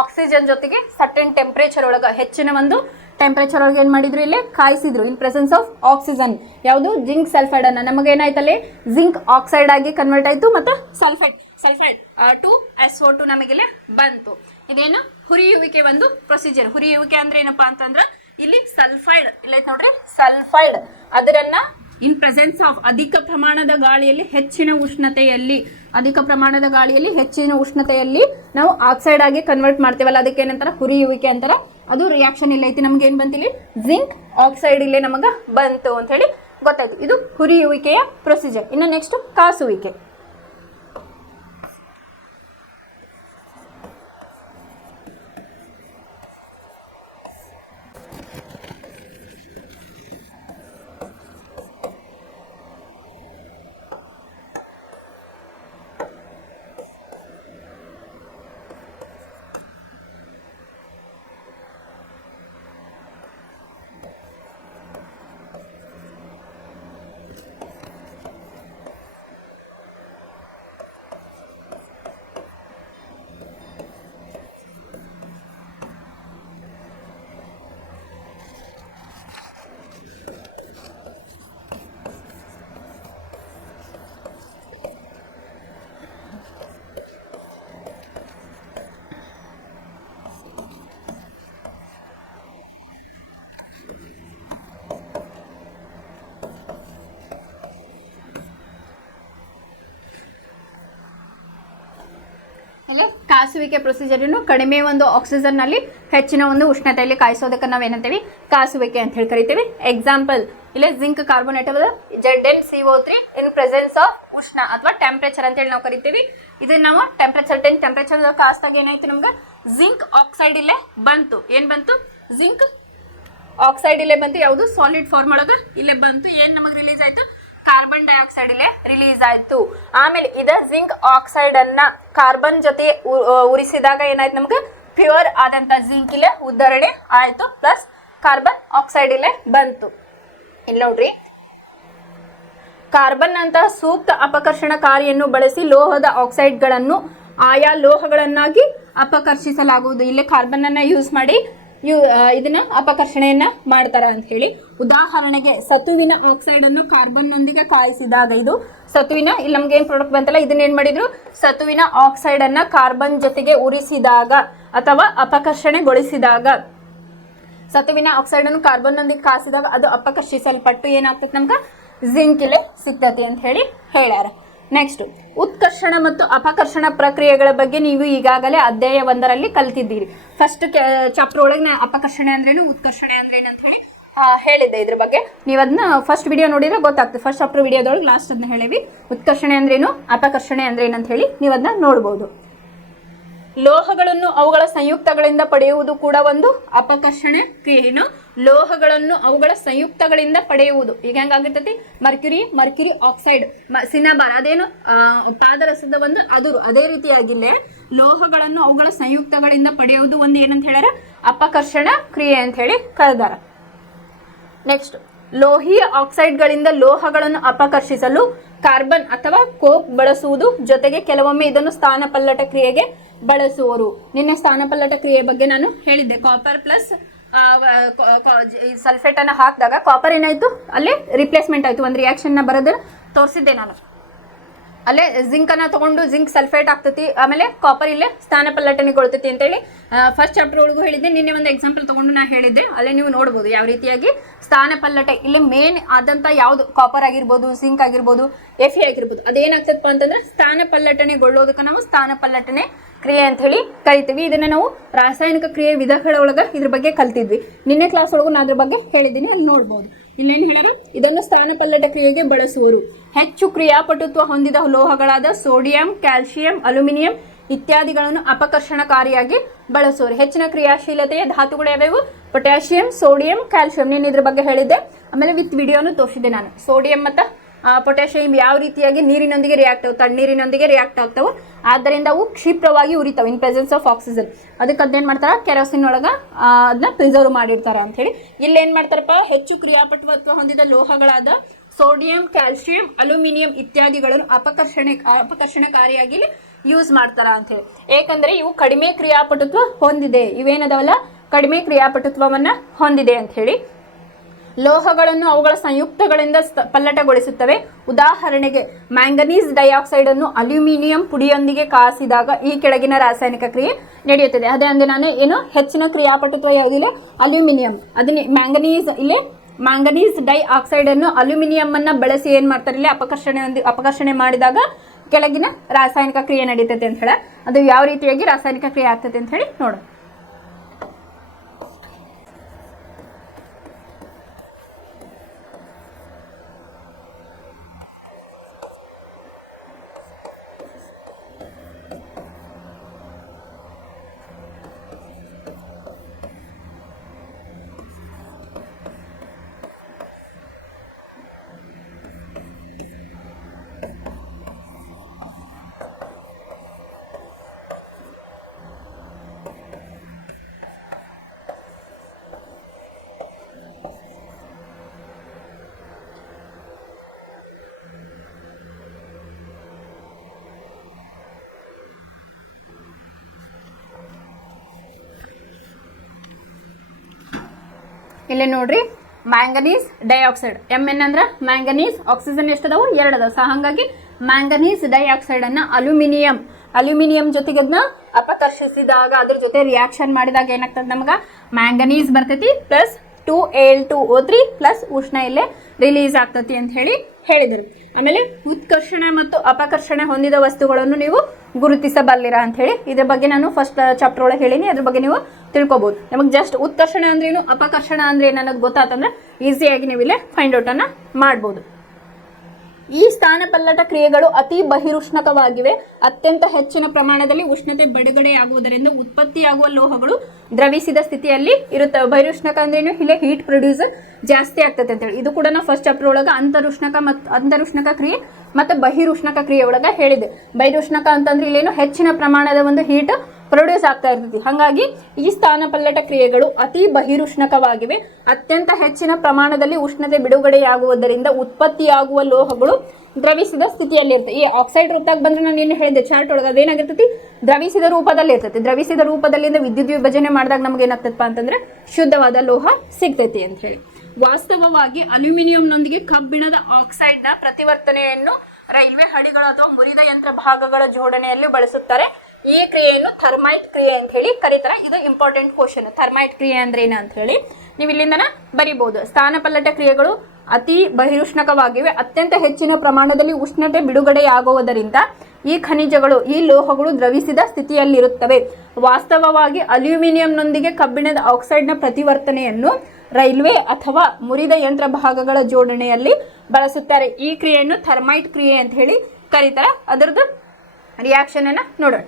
ಆಕ್ಸಿಜನ್ ಜೊತೆಗೆ ಸರ್ಟನ್ ಟೆಂಪರೇಚರ್ ಒಳಗೆ, ಹೆಚ್ಚಿನ ಒಂದು ಟೆಂಪರೇಚರ್ ಒಳಗೆ ಏನು ಮಾಡಿದ್ರು ಇಲ್ಲಿ ಕಾಯಿಸಿದ್ರು ಇನ್ ಪ್ರೆಸೆನ್ಸ್ ಆಫ್ ಆಕ್ಸಿಜನ್. ಯಾವುದು ಜಿಂಕ್ ಸಲ್ಫೈಡ್ ಅನ್ನ ನಮಗೆ ಏನಾಯ್ತಲ್ಲಿ ಜಿಂಕ್ ಆಕ್ಸೈಡ್ ಆಗಿ ಕನ್ವರ್ಟ್ ಆಯಿತು ಮತ್ತು ಸಲ್ಫೈಡ್ 2SO2 ನಮಗಿಲ್ಲಿ ಬಂತು. ಇದೇನು ಹುರಿಯುವಿಕೆ ಒಂದು ಪ್ರೊಸೀಜರ್. ಹುರಿಯುವಿಕೆ ಅಂದ್ರೆ ಏನಪ್ಪಾ ಅಂತಂದ್ರೆ ಇಲ್ಲಿ ಸಲ್ಫೈಡ್ ಇಲ್ಲ ನೋಡ್ರಿ ಸಲ್ಫೈಡ್ ಅದರನ್ನ ಇನ್ ಪ್ರೆಸೆನ್ಸ್ ಆಫ್ ಅಧಿಕ ಪ್ರಮಾಣದ ಗಾಳಿಯಲ್ಲಿ ಹೆಚ್ಚಿನ ಉಷ್ಣತೆಯಲ್ಲಿ ನಾವು ಆಕ್ಸೈಡ್ ಆಗಿ ಕನ್ವರ್ಟ್ ಮಾಡ್ತೀವಲ್ಲ ಅದಕ್ಕೆ ಏನಂತಾರ ಹುರಿಯುವಿಕೆ ಅಂತಾರ. ಅದು ರಿಯಾಕ್ಷನ್ ಇಲ್ಲ ಐತಿ ನಮ್ಗೆ ಏನು ಬಂತಿಲ್ಲಿ ಜಿಂಕ್ ಆಕ್ಸೈಡ್ ಇಲ್ಲೇ ನಮಗೆ ಬಂತು ಅಂತ ಹೇಳಿ ಗೊತ್ತಾಯ್ತು. ಇದು ಹುರಿಯುವಿಕೆಯ ಪ್ರೊಸೀಜರ್. ಇನ್ನು ನೆಕ್ಸ್ಟ್ ಕಾಸುವಿಕೆ. ಕಾಸುವಿಕೆ ಪ್ರೊಸೀಜರ್ ಕಡಿಮೆ ಒಂದು ಆಕ್ಸಿಜನ್ ನಲ್ಲಿ ಹೆಚ್ಚಿನ ಒಂದು ಉಷ್ಣತೆಯಲ್ಲಿ ಕಾಯಿಸೋದಕ್ಕೆ ನಾವೇನಂತೀವಿ ಕಾಸುವಿಕೆ ಅಂತ ಹೇಳಿ ಕರಿತೀವಿ. ಎಕ್ಸಾಂಪಲ್ ಇಲ್ಲೇ zinc carbonate ZnCO3 in presence of ಉಷ್ಣ ಅಥವಾ ಟೆಂಪರೇಚರ್ ಅಂತ ಹೇಳಿ ನಾವು ಕರಿತೀವಿ. ಇದನ್ನ ನಾವು ಟೆಂಪರೇಚರ್ ಕಾಸ್ತಾಗ ಏನಾಯ್ತು ನಮ್ಗೆ ಜಿಂಕ್ ಆಕ್ಸೈಡ್ ಇಲ್ಲೇ ಬಂತು. ಏನ್ ಬಂತು ಜಿಂಕ್ ಆಕ್ಸೈಡ್ ಇಲ್ಲೇ ಬಂತು. ಯಾವುದು ಸಾಲಿಡ್ ಫಾರ್ಮ್ ಒಳಗೆ ಇಲ್ಲೇ ಬಂತು. ಏನ್ ನಮಗೆ ರಿಲೀಸ್ ಆಯ್ತು ಕಾರ್ಬನ್ ಡೈಆಕ್ಸೈಡ್ ಇಲ್ಲೇ ರಿಲೀಸ್ ಆಯ್ತು. ಆಮೇಲೆ ಇದ ಜಿಂಕ್ ಆಕ್ಸೈಡ್ ಅನ್ನ ಕಾರ್ಬನ್ ಜೊತೆ ಉರಿಸಿದಾಗ ಏನಾಯ್ತು ನಮ್ಗೆ ಪ್ಯೂರ್ ಆದಂತ ಜಿಂಕ್ ಇಲ್ಲೇ ಉದ್ಧರಣೆ ಆಯ್ತು ಪ್ಲಸ್ ಕಾರ್ಬನ್ ಆಕ್ಸೈಡ್ ಇಲ್ಲೇ ಬಂತು. ಇಲ್ಲಿ ನೋಡ್ರಿ ಕಾರ್ಬನ್ ಅಂತ ಸೂಕ್ತ ಅಪಕರ್ಷಣಕಾರಿಯನ್ನು ಬಳಸಿ ಲೋಹದ ಆಕ್ಸೈಡ್ಗಳನ್ನು ಆಯಾ ಲೋಹಗಳನ್ನಾಗಿ ಅಪಕರ್ಷಿಸಲಾಗುವುದು. ಇಲ್ಲಿ ಕಾರ್ಬನ್ ಅನ್ನ ಯೂಸ್ ಮಾಡಿ ಇದನ್ನ ಅಪಕರ್ಷಣೆಯನ್ನ ಮಾಡ್ತಾರ ಅಂತ ಹೇಳಿ. ಉದಾಹರಣೆಗೆ ಸತುವಿನ ಆಕ್ಸೈಡ್ ಅನ್ನು ಕಾರ್ಬನ್ ನೊಂದಿಗೆ ಕಾಯಿಸಿದಾಗ ಇದು ಸತುವಿನ ಇಲ್ಲಿ ನಮ್ಗೆ ಏನ್ ಪ್ರಾಡಕ್ಟ್ ಬಂತಲ್ಲ ಇದನ್ನ ಏನ್ ಮಾಡಿದ್ರು ಸತುವಿನ ಆಕ್ಸೈಡ್ ಅನ್ನ ಕಾರ್ಬನ್ ಜೊತೆಗೆ ಉರಿಸಿದಾಗ ಅಥವಾ ಅಪಕರ್ಷಣೆಗೊಳಿಸಿದಾಗ ಸತುವಿನ ಆಕ್ಸೈಡ್ ಅನ್ನು ಕಾರ್ಬನ್ ನೊಂದಿಗೆ ಕಾಯಿಸಿದಾಗ ಅದು ಅಪಕರ್ಷಿಸಲ್ಪಟ್ಟು ಏನಾಗ್ತದೆ ನಮ್ಗೆ ಜಿಂಕ್ ಇಲ್ಲೇ ಸಿಗ್ತತಿ ಅಂತ ಹೇಳಿ ಹೇಳ್ಯಾರ. ನೆಕ್ಸ್ಟ್ ಉತ್ಕರ್ಷಣ ಮತ್ತು ಅಪಕರ್ಷಣ ಪ್ರಕ್ರಿಯೆಗಳ ಬಗ್ಗೆ ನೀವು ಈಗಾಗಲೇ ಅಧ್ಯಾಯ 1ರಲ್ಲಿ ಕಲ್ತಿದ್ದೀರಿ. ಫಸ್ಟ್ ಚಾಪ್ಟರ್ ಒಳಗೆ ಅಪಕರ್ಷಣೆ ಅಂದ್ರೇನು ಉತ್ಕರ್ಷಣೆ ಅಂದ್ರೇನು ಅಂತ ಹೇಳಿ ಹೇಳಿದ್ದೆ. ಇದ್ರ ಬಗ್ಗೆ ನೀವು ಅದನ್ನ ಫಸ್ಟ್ ವಿಡಿಯೋ ನೋಡಿದ್ರೆ ಗೊತ್ತಾಗ್ತದೆ. ಫಸ್ಟ್ ಚಾಪ್ಟರ್ ವಿಡಿಯೋದೊಳಗೆ ಲಾಸ್ಟ್ ಅದನ್ನ ಹೇಳಿವಿ. ಉತ್ಕರ್ಷಣೆ ಅಂದ್ರೇನು ಅಪಕರ್ಷಣೆ ಅಂದ್ರೇನು ಅಂತ ಹೇಳಿ ನೀವು ಅದನ್ನ ನೋಡ್ಬೋದು. ಲೋಹಗಳನ್ನು ಅವುಗಳ ಸಂಯುಕ್ತಗಳಿಂದ ಪಡೆಯುವುದು ಕೂಡ ಒಂದು ಅಪಕರ್ಷಣೆ ಕ್ರಿಯೆಯನ್ನು. ಲೋಹಗಳನ್ನು ಅವುಗಳ ಸಂಯುಕ್ತಗಳಿಂದ ಪಡೆಯುವುದು ಈಗ ಹೆಂಗಾಗಿರ್ತೈತಿ ಮರ್ಕ್ಯುರಿ ಆಕ್ಸೈಡ್ ಸಿನಾಬಾರ್ ಅದೇನು ಪಾದರಸದ ಒಂದು ಅದುರು ಅದೇ ರೀತಿಯಾಗಿಲ್ಲೇ ಲೋಹಗಳನ್ನು ಅವುಗಳ ಸಂಯುಕ್ತಗಳಿಂದ ಪಡೆಯುವುದು ಒಂದು ಏನಂತ ಹೇಳ್ಯಾರ ಅಪಕರ್ಷಣ ಕ್ರಿಯೆ ಅಂತ ಹೇಳಿ ಕರೆದಾರ. ನೆಕ್ಸ್ಟ್ ಲೋಹೀಯ ಆಕ್ಸೈಡ್ಗಳಿಂದ ಲೋಹಗಳನ್ನು ಅಪಕರ್ಷಿಸಲು ಕಾರ್ಬನ್ ಅಥವಾ ಕೋಕ್ ಬಳಸುವುದು. ಜೊತೆಗೆ ಕೆಲವೊಮ್ಮೆ ಇದನ್ನು ಸ್ಥಾನಪಲ್ಲಟ ಕ್ರಿಯೆಗೆ ಬಳಸುವರು. ನಿನ್ನೆ ಸ್ಥಾನಪಲ್ಲಟ ಕ್ರಿಯೆ ಬಗ್ಗೆ ನಾನು ಹೇಳಿದ್ದೆ. ಕಾಪರ್ ಪ್ಲಸ್ ಸಲ್ಫೇಟ್ ಅನ್ನ ಹಾಕಿದಾಗ ಕಾಪರ್ ಏನಾಯ್ತು ಅಲ್ಲೇ ರಿಪ್ಲೇಸ್ಮೆಂಟ್ ಆಯ್ತು. ಒಂದು ರಿಯಾಕ್ಷನ್ ಬರೋದನ್ನ ತೋರಿಸಿದ್ದೆ ನಾನು. ಅಲ್ಲೇ ಜಿಂಕ್ ಅನ್ನ ತಗೊಂಡು ಜಿಂಕ್ ಸಲ್ಫೇಟ್ ಆಗ್ತತಿ, ಆಮೇಲೆ ಕಾಪರ್ ಇಲ್ಲೇ ಸ್ಥಾನಪಲ್ಲಟನೆಗೊಳ್ತೈತಿ ಅಂತೇಳಿ ಫಸ್ಟ್ ಚಾಪ್ಟರ್ ಒಳಗೂ ಹೇಳಿದ್ದೆ. ನಿನ್ನೆ ಒಂದು ಎಕ್ಸಾಂಪಲ್ ತಗೊಂಡು ನಾ ಹೇಳಿದ್ದೆ. ಅಲ್ಲೇ ನೀವು ನೋಡ್ಬೋದು ಯಾವ ರೀತಿಯಾಗಿ ಸ್ಥಾನಪಲ್ಲಟ ಇಲ್ಲಿ ಮೇನ್ ಆದಂತ ಯಾವ್ದು ಕಾಪರ್ ಆಗಿರ್ಬೋದು, ಜಿಂಕ್ ಆಗಿರ್ಬೋದು, Fe ಆಗಿರ್ಬೋದು, ಅದೇನಾಗ್ತದಪ್ಪ ಅಂತಂದ್ರೆ ಸ್ಥಾನಪಲ್ಲಟನೆಗೊಳ್ಳೋದಕ್ಕೆ ನಾವು ಸ್ಥಾನಪಲ್ಲಟನೆ ಕ್ರಿಯೆ ಅಂತ ಹೇಳಿ ಕರಿತೀವಿ. ಇದನ್ನ ನಾವು ರಾಸಾಯನಿಕ ಕ್ರಿಯೆ ವಿಧಗಳ ಒಳಗ ಇದ್ರ ಬಗ್ಗೆ ಕಲ್ತಿದ್ವಿ. ನಿನ್ನೆ ಕ್ಲಾಸ್ ಒಳಗೂ ನಾನು ಅದ್ರ ಬಗ್ಗೆ ಹೇಳಿದ್ದೀನಿ, ಅಲ್ಲಿ ನೋಡ್ಬೋದು. ಇಲ್ಲೇನು ಹೇಳಿದ್ರು ಇದನ್ನು ಸ್ಥಾನಪಲ್ಲಟ ಕ್ರಿಯೆಗೆ ಬಳಸುವರು. ಹೆಚ್ಚು ಕ್ರಿಯಾಪಟುತ್ವ ಹೊಂದಿದ ಲೋಹಗಳಾದ ಸೋಡಿಯಂ, ಕ್ಯಾಲ್ಸಿಯಂ, ಅಲ್ಯೂಮಿನಿಯಂ ಇತ್ಯಾದಿಗಳನ್ನು ಅಪಕರ್ಷಣಕಾರಿಯಾಗಿ ಬಳಸುವರು. ಹೆಚ್ಚಿನ ಕ್ರಿಯಾಶೀಲತೆಯ ಧಾತುಗಳು ಯಾವ್ಯಾವು? Potassium, sodium, calcium. నేను ಇದ್ರ ಬಗ್ಗೆ ಹೇಳಿದ್ದೆ, ಆಮೇಲೆ ವಿತ್ ವಿಡಿಯೋನು ತೋರಿಸಿದ್ದೆ ನಾನು. ಸೋಡಿಯಂ ಮತ್ತು ಪೊಟ್ಯಾಷಿಯಂ ಯಾವ ರೀತಿಯಾಗಿ ನೀರಿನೊಂದಿಗೆ ರಿಯಾಕ್ಟ್ ಆಗ್ತಾವೆ, ತಣ್ಣೀರಿನೊಂದಿಗೆ ರಿಯಾಕ್ಟ್ ಆಗ್ತಾವೆ, ಆದ್ದರಿಂದ ಅವು ಕ್ಷಿಪ್ರವಾಗಿ ಉರಿತಾವೆ ಇನ್ ಪ್ರೆಸೆನ್ಸ್ ಆಫ್ ಆಕ್ಸಿಜನ್. ಅದಕ್ಕೆ ಅದೇನು ಮಾಡ್ತಾರೆ, ಕೆರೋಸಿನ್ ಒಳಗೆ ಅದನ್ನ ಪ್ರಿಸರ್ವ್ ಮಾಡಿರ್ತಾರೆ ಅಂತ ಹೇಳಿ. ಇಲ್ಲಿ ಏನು ಮಾಡ್ತಾರಪ್ಪ, ಹೆಚ್ಚು ಕ್ರಿಯಾಪಟುತ್ವ ಹೊಂದಿದ ಲೋಹಗಳಾದ ಸೋಡಿಯಂ, ಕ್ಯಾಲ್ಸಿಯಂ, ಅಲ್ಯೂಮಿನಿಯಂ ಇತ್ಯಾದಿಗಳನ್ನು ಅಪಕರ್ಷಣಕಾರಿಯಾಗಿ ಯೂಸ್ ಮಾಡ್ತಾರ ಅಂತ ಹೇಳಿ. ಏಕೆಂದರೆ ಇವು ಕಡಿಮೆ ಕ್ರಿಯಾಪಟುತ್ವ ಹೊಂದಿದೆ. ಇವೇನದಾವಲ್ಲ ಕಡಿಮೆ ಕ್ರಿಯಾಪಟುತ್ವವನ್ನು ಹೊಂದಿದೆ ಅಂತ ಹೇಳಿ. ಲೋಹಗಳನ್ನು ಅವುಗಳ ಸಂಯುಕ್ತಗಳಿಂದ ಪಲ್ಲಟಗೊಳಿಸುತ್ತವೆ. ಉದಾಹರಣೆಗೆ ಮ್ಯಾಂಗನೀಸ್ ಡೈಆಕ್ಸೈಡ್ ಅನ್ನು ಅಲ್ಯೂಮಿನಿಯಂ ಪುಡಿಯೊಂದಿಗೆ ಕಾಸಿದಾಗ ಈ ಕೆಳಗಿನ ರಾಸಾಯನಿಕ ಕ್ರಿಯೆ ನಡೆಯುತ್ತದೆ. ಅದೇ ಅಂದ್ರೆ ನಾನು ಏನು ಹೆಚ್ಚಿನ ಕ್ರಿಯಾಪಟುತ್ವ ಯಾವುದಿಲ್ಲ ಅಲ್ಯೂಮಿನಿಯಂ, ಅದನ್ನೇ ಮ್ಯಾಂಗನೀಸ್ ಡೈಆಕ್ಸೈಡ್ ಅನ್ನು ಅಲ್ಯೂಮಿನಿಯಂ ಅನ್ನ ಬಳಸಿ ಏನ್ ಮಾಡ್ತಾರೆ ಇಲ್ಲಿ ಅಪಕರ್ಷಣೆ ಮಾಡಿದಾಗ ಕೆಳಗಿನ ರಾಸಾಯನಿಕ ಕ್ರಿಯೆ ನಡೀತದೆ ಅಂತ ಹೇಳ. ಅದು ಯಾವ ರೀತಿಯಾಗಿ ರಾಸಾಯನಿಕ ಕ್ರಿಯೆ ಆಗ್ತದೆ ಅಂತ ಹೇಳಿ ನೋಡು. ಇಲ್ಲಿ ನೋಡ್ರಿ, ಮ್ಯಾಂಗನೀಸ್ ಡೈಆಕ್ಸೈಡ್ MN ಅಂದ್ರೆ ಮ್ಯಾಂಗನೀಸ್, ಆಕ್ಸಿಜನ್ ಎಷ್ಟದಾವು 2 ಅದಾವ. ಸೊ ಹಾಗಾಗಿ ಮ್ಯಾಂಗನೀಸ್ ಡೈಆಕ್ಸೈಡ್ ಅನ್ನ ಅಲ್ಯೂಮಿನಿಯಂ ಜೊತೆಗೆ ಅದನ್ನ ಅಪಕರ್ಷಿಸಿದಾಗ ಅದ್ರ ಜೊತೆ ರಿಯಾಕ್ಷನ್ ಮಾಡಿದಾಗ ಏನಾಗ್ತದೆ ನಮ್ಗೆ ಮ್ಯಾಂಗನೀಸ್ ಬರ್ತೈತಿ ಪ್ಲಸ್ 2Al2O3 ಪ್ಲಸ್ ಉಷ್ಣ ಇಲ್ಲೇ ರಿಲೀಸ್ ಆಗ್ತತಿ ಅಂತ ಹೇಳಿದರು. ಆಮೇಲೆ ಉತ್ಕರ್ಷಣೆ ಮತ್ತು ಅಪಕರ್ಷಣೆ ಹೊಂದಿದ ವಸ್ತುಗಳನ್ನು ನೀವು ಗುರುತಿಸಬಲ್ಲಿರಾ ಅಂತ ಹೇಳಿ ಇದ್ರ ಬಗ್ಗೆ ನಾನು ಫಸ್ಟ್ ಚಾಪ್ಟರ್ ಒಳಗೆ ಹೇಳಿನಿ. ಅದ್ರ ಬಗ್ಗೆ ನೀವು ತಿಳ್ಕೊಬಹುದು. ನಮಗೆ ಜಸ್ಟ್ ಉತ್ಕರ್ಷಣೆ ಅಂದ್ರೇನು, ಅಪಕರ್ಷಣ ಅಂದ್ರೆ ಏನು ಅನ್ನೋದು ಗೊತ್ತಾತಂದ್ರೆ ಈಸಿಯಾಗಿ ನೀವು ಇಲ್ಲೇ ಫೈಂಡ್ ಔಟ್ ಅನ್ನ ಮಾಡ್ಬೋದು. ಈ ಸ್ಥಾನಪಲ್ಲಟ ಕ್ರಿಯೆಗಳು ಅತಿ ಬಹಿರುಷ್ಣಕವಾಗಿವೆ. ಅತ್ಯಂತ ಹೆಚ್ಚಿನ ಪ್ರಮಾಣದಲ್ಲಿ ಉಷ್ಣತೆ ಬಿಡುಗಡೆಯಾಗುವುದರಿಂದ ಉತ್ಪತ್ತಿಯಾಗುವ ಲೋಹಗಳು ದ್ರವಿಸಿದ ಸ್ಥಿತಿಯಲ್ಲಿ ಇರುತ್ತವೆ. ಬಹಿರುಷ್ಣಕ ಅಂದ್ರೇನು, ಇಲ್ಲೇ ಹೀಟ್ ಪ್ರೊಡ್ಯೂಸರ್ ಜಾಸ್ತಿ ಆಗ್ತದೆ ಅಂತ ಹೇಳಿ. ಇದು ಕೂಡ ನಾವು ಫಸ್ಟ್ ಚಾಪ್ಟರ್ ಒಳಗೆ ಅಂತರುಷ್ಣಕ ಕ್ರಿಯೆ ಮತ್ತು ಬಹಿರುಷ್ಣಕ ಕ್ರಿಯೆ ಒಳಗೆ ಹೇಳಿದೆ. ಬಹಿರುಷ್ಣಕ ಅಂತಂದ್ರೆ ಇಲ್ಲೇನು ಹೆಚ್ಚಿನ ಪ್ರಮಾಣದ ಒಂದು ಹೀಟ್ ಪ್ರೊಡ್ಯೂಸ್ ಆಗ್ತಾ ಇರ್ತೈತಿ. ಹಾಗಾಗಿ ಈ ಸ್ಥಾನಪಲ್ಲಟ ಕ್ರಿಯೆಗಳು ಅತಿ ಬಹಿರುಷ್ಣಕವಾಗಿವೆ. ಅತ್ಯಂತ ಹೆಚ್ಚಿನ ಪ್ರಮಾಣದಲ್ಲಿ ಉಷ್ಣತೆ ಬಿಡುಗಡೆಯಾಗುವುದರಿಂದ ಉತ್ಪತ್ತಿಯಾಗುವ ಲೋಹಗಳು ದ್ರವಿಸಿದ ಸ್ಥಿತಿಯಲ್ಲಿ ಇರ್ತದೆ. ಈ ಆಕ್ಸೈಡ್ ರೂಪದಾಗ ಬಂದ್ರೆ ನಾನು ಏನು ಹೇಳಿದೆ ಚಾರ್ಟ್ ಒಳಗೆ, ಅದೇನಾಗಿರ್ತೈತಿ ದ್ರವಿಸಿದ ರೂಪದಲ್ಲಿ ಇರ್ತೈತಿ. ದ್ರವಿಸಿದ ರೂಪದಲ್ಲಿಂದ ವಿದ್ಯುತ್ ವಿಭಜನೆ ಮಾಡಿದಾಗ ನಮ್ಗೆ ಏನಾಗ್ತದಪ್ಪ ಅಂತಂದ್ರೆ ಶುದ್ಧವಾದ ಲೋಹ ಸಿಗ್ತೈತಿ ಅಂತ ಹೇಳಿ. ವಾಸ್ತವವಾಗಿ ಅಲ್ಯೂಮಿನಿಯಂನೊಂದಿಗೆ ಕಬ್ಬಿಣದ ಆಕ್ಸೈಡ್ನ ಪ್ರತಿವರ್ತನೆಯನ್ನು ರೈಲ್ವೆ ಹಳಿಗಳು ಅಥವಾ ಮುರಿದ ಯಂತ್ರ ಭಾಗಗಳ ಜೋಡಣೆಯಲ್ಲಿ ಬಳಸುತ್ತಾರೆ. ಈ ಕ್ರಿಯೆಯನ್ನು ಥರ್ಮೈಟ್ ಕ್ರಿಯೆ ಅಂತ ಹೇಳಿ ಕರೀತಾರೆ. ಇದು ಇಂಪಾರ್ಟೆಂಟ್ ಕ್ವಶನ್. ಥರ್ಮೈಟ್ ಕ್ರಿಯೆ ಅಂದ್ರೆ ಏನು ಅಂತ ಹೇಳಿ ನೀವು ಇಲ್ಲಿಂದನ ಬರಿಬಹುದು. ಸ್ಥಾನಪಲ್ಲಟ ಕ್ರಿಯೆಗಳು ಅತಿ ಬಹಿರುಷ್ಣಕವಾಗಿವೆ. ಅತ್ಯಂತ ಹೆಚ್ಚಿನ ಪ್ರಮಾಣದಲ್ಲಿ ಉಷ್ಣತೆ ಬಿಡುಗಡೆಯಾಗುವುದರಿಂದ ಈ ಖನಿಜಗಳು, ಈ ಲೋಹಗಳು ದ್ರವಿಸಿದ ಸ್ಥಿತಿಯಲ್ಲಿರುತ್ತವೆ. ವಾಸ್ತವವಾಗಿ ಅಲ್ಯೂಮಿನಿಯಂನೊಂದಿಗೆ ಕಬ್ಬಿಣದ ಆಕ್ಸೈಡ್ನ ಪ್ರತಿವರ್ತನೆಯನ್ನು ರೈಲ್ವೆ ಅಥವಾ ಮುರಿದ ಯಂತ್ರ ಭಾಗಗಳ ಜೋಡಣೆಯಲ್ಲಿ ಬಳಸುತ್ತಾರೆ. ಈ ಕ್ರಿಯೆಯನ್ನು ಥರ್ಮೈಟ್ ಕ್ರಿಯೆ ಅಂತ ಹೇಳಿ ಕರೀತಾರೆ. ಅದರದ್ದು ರಿಯಾಕ್ಷನ್ ಅನ್ನ ನೋಡೋಣ.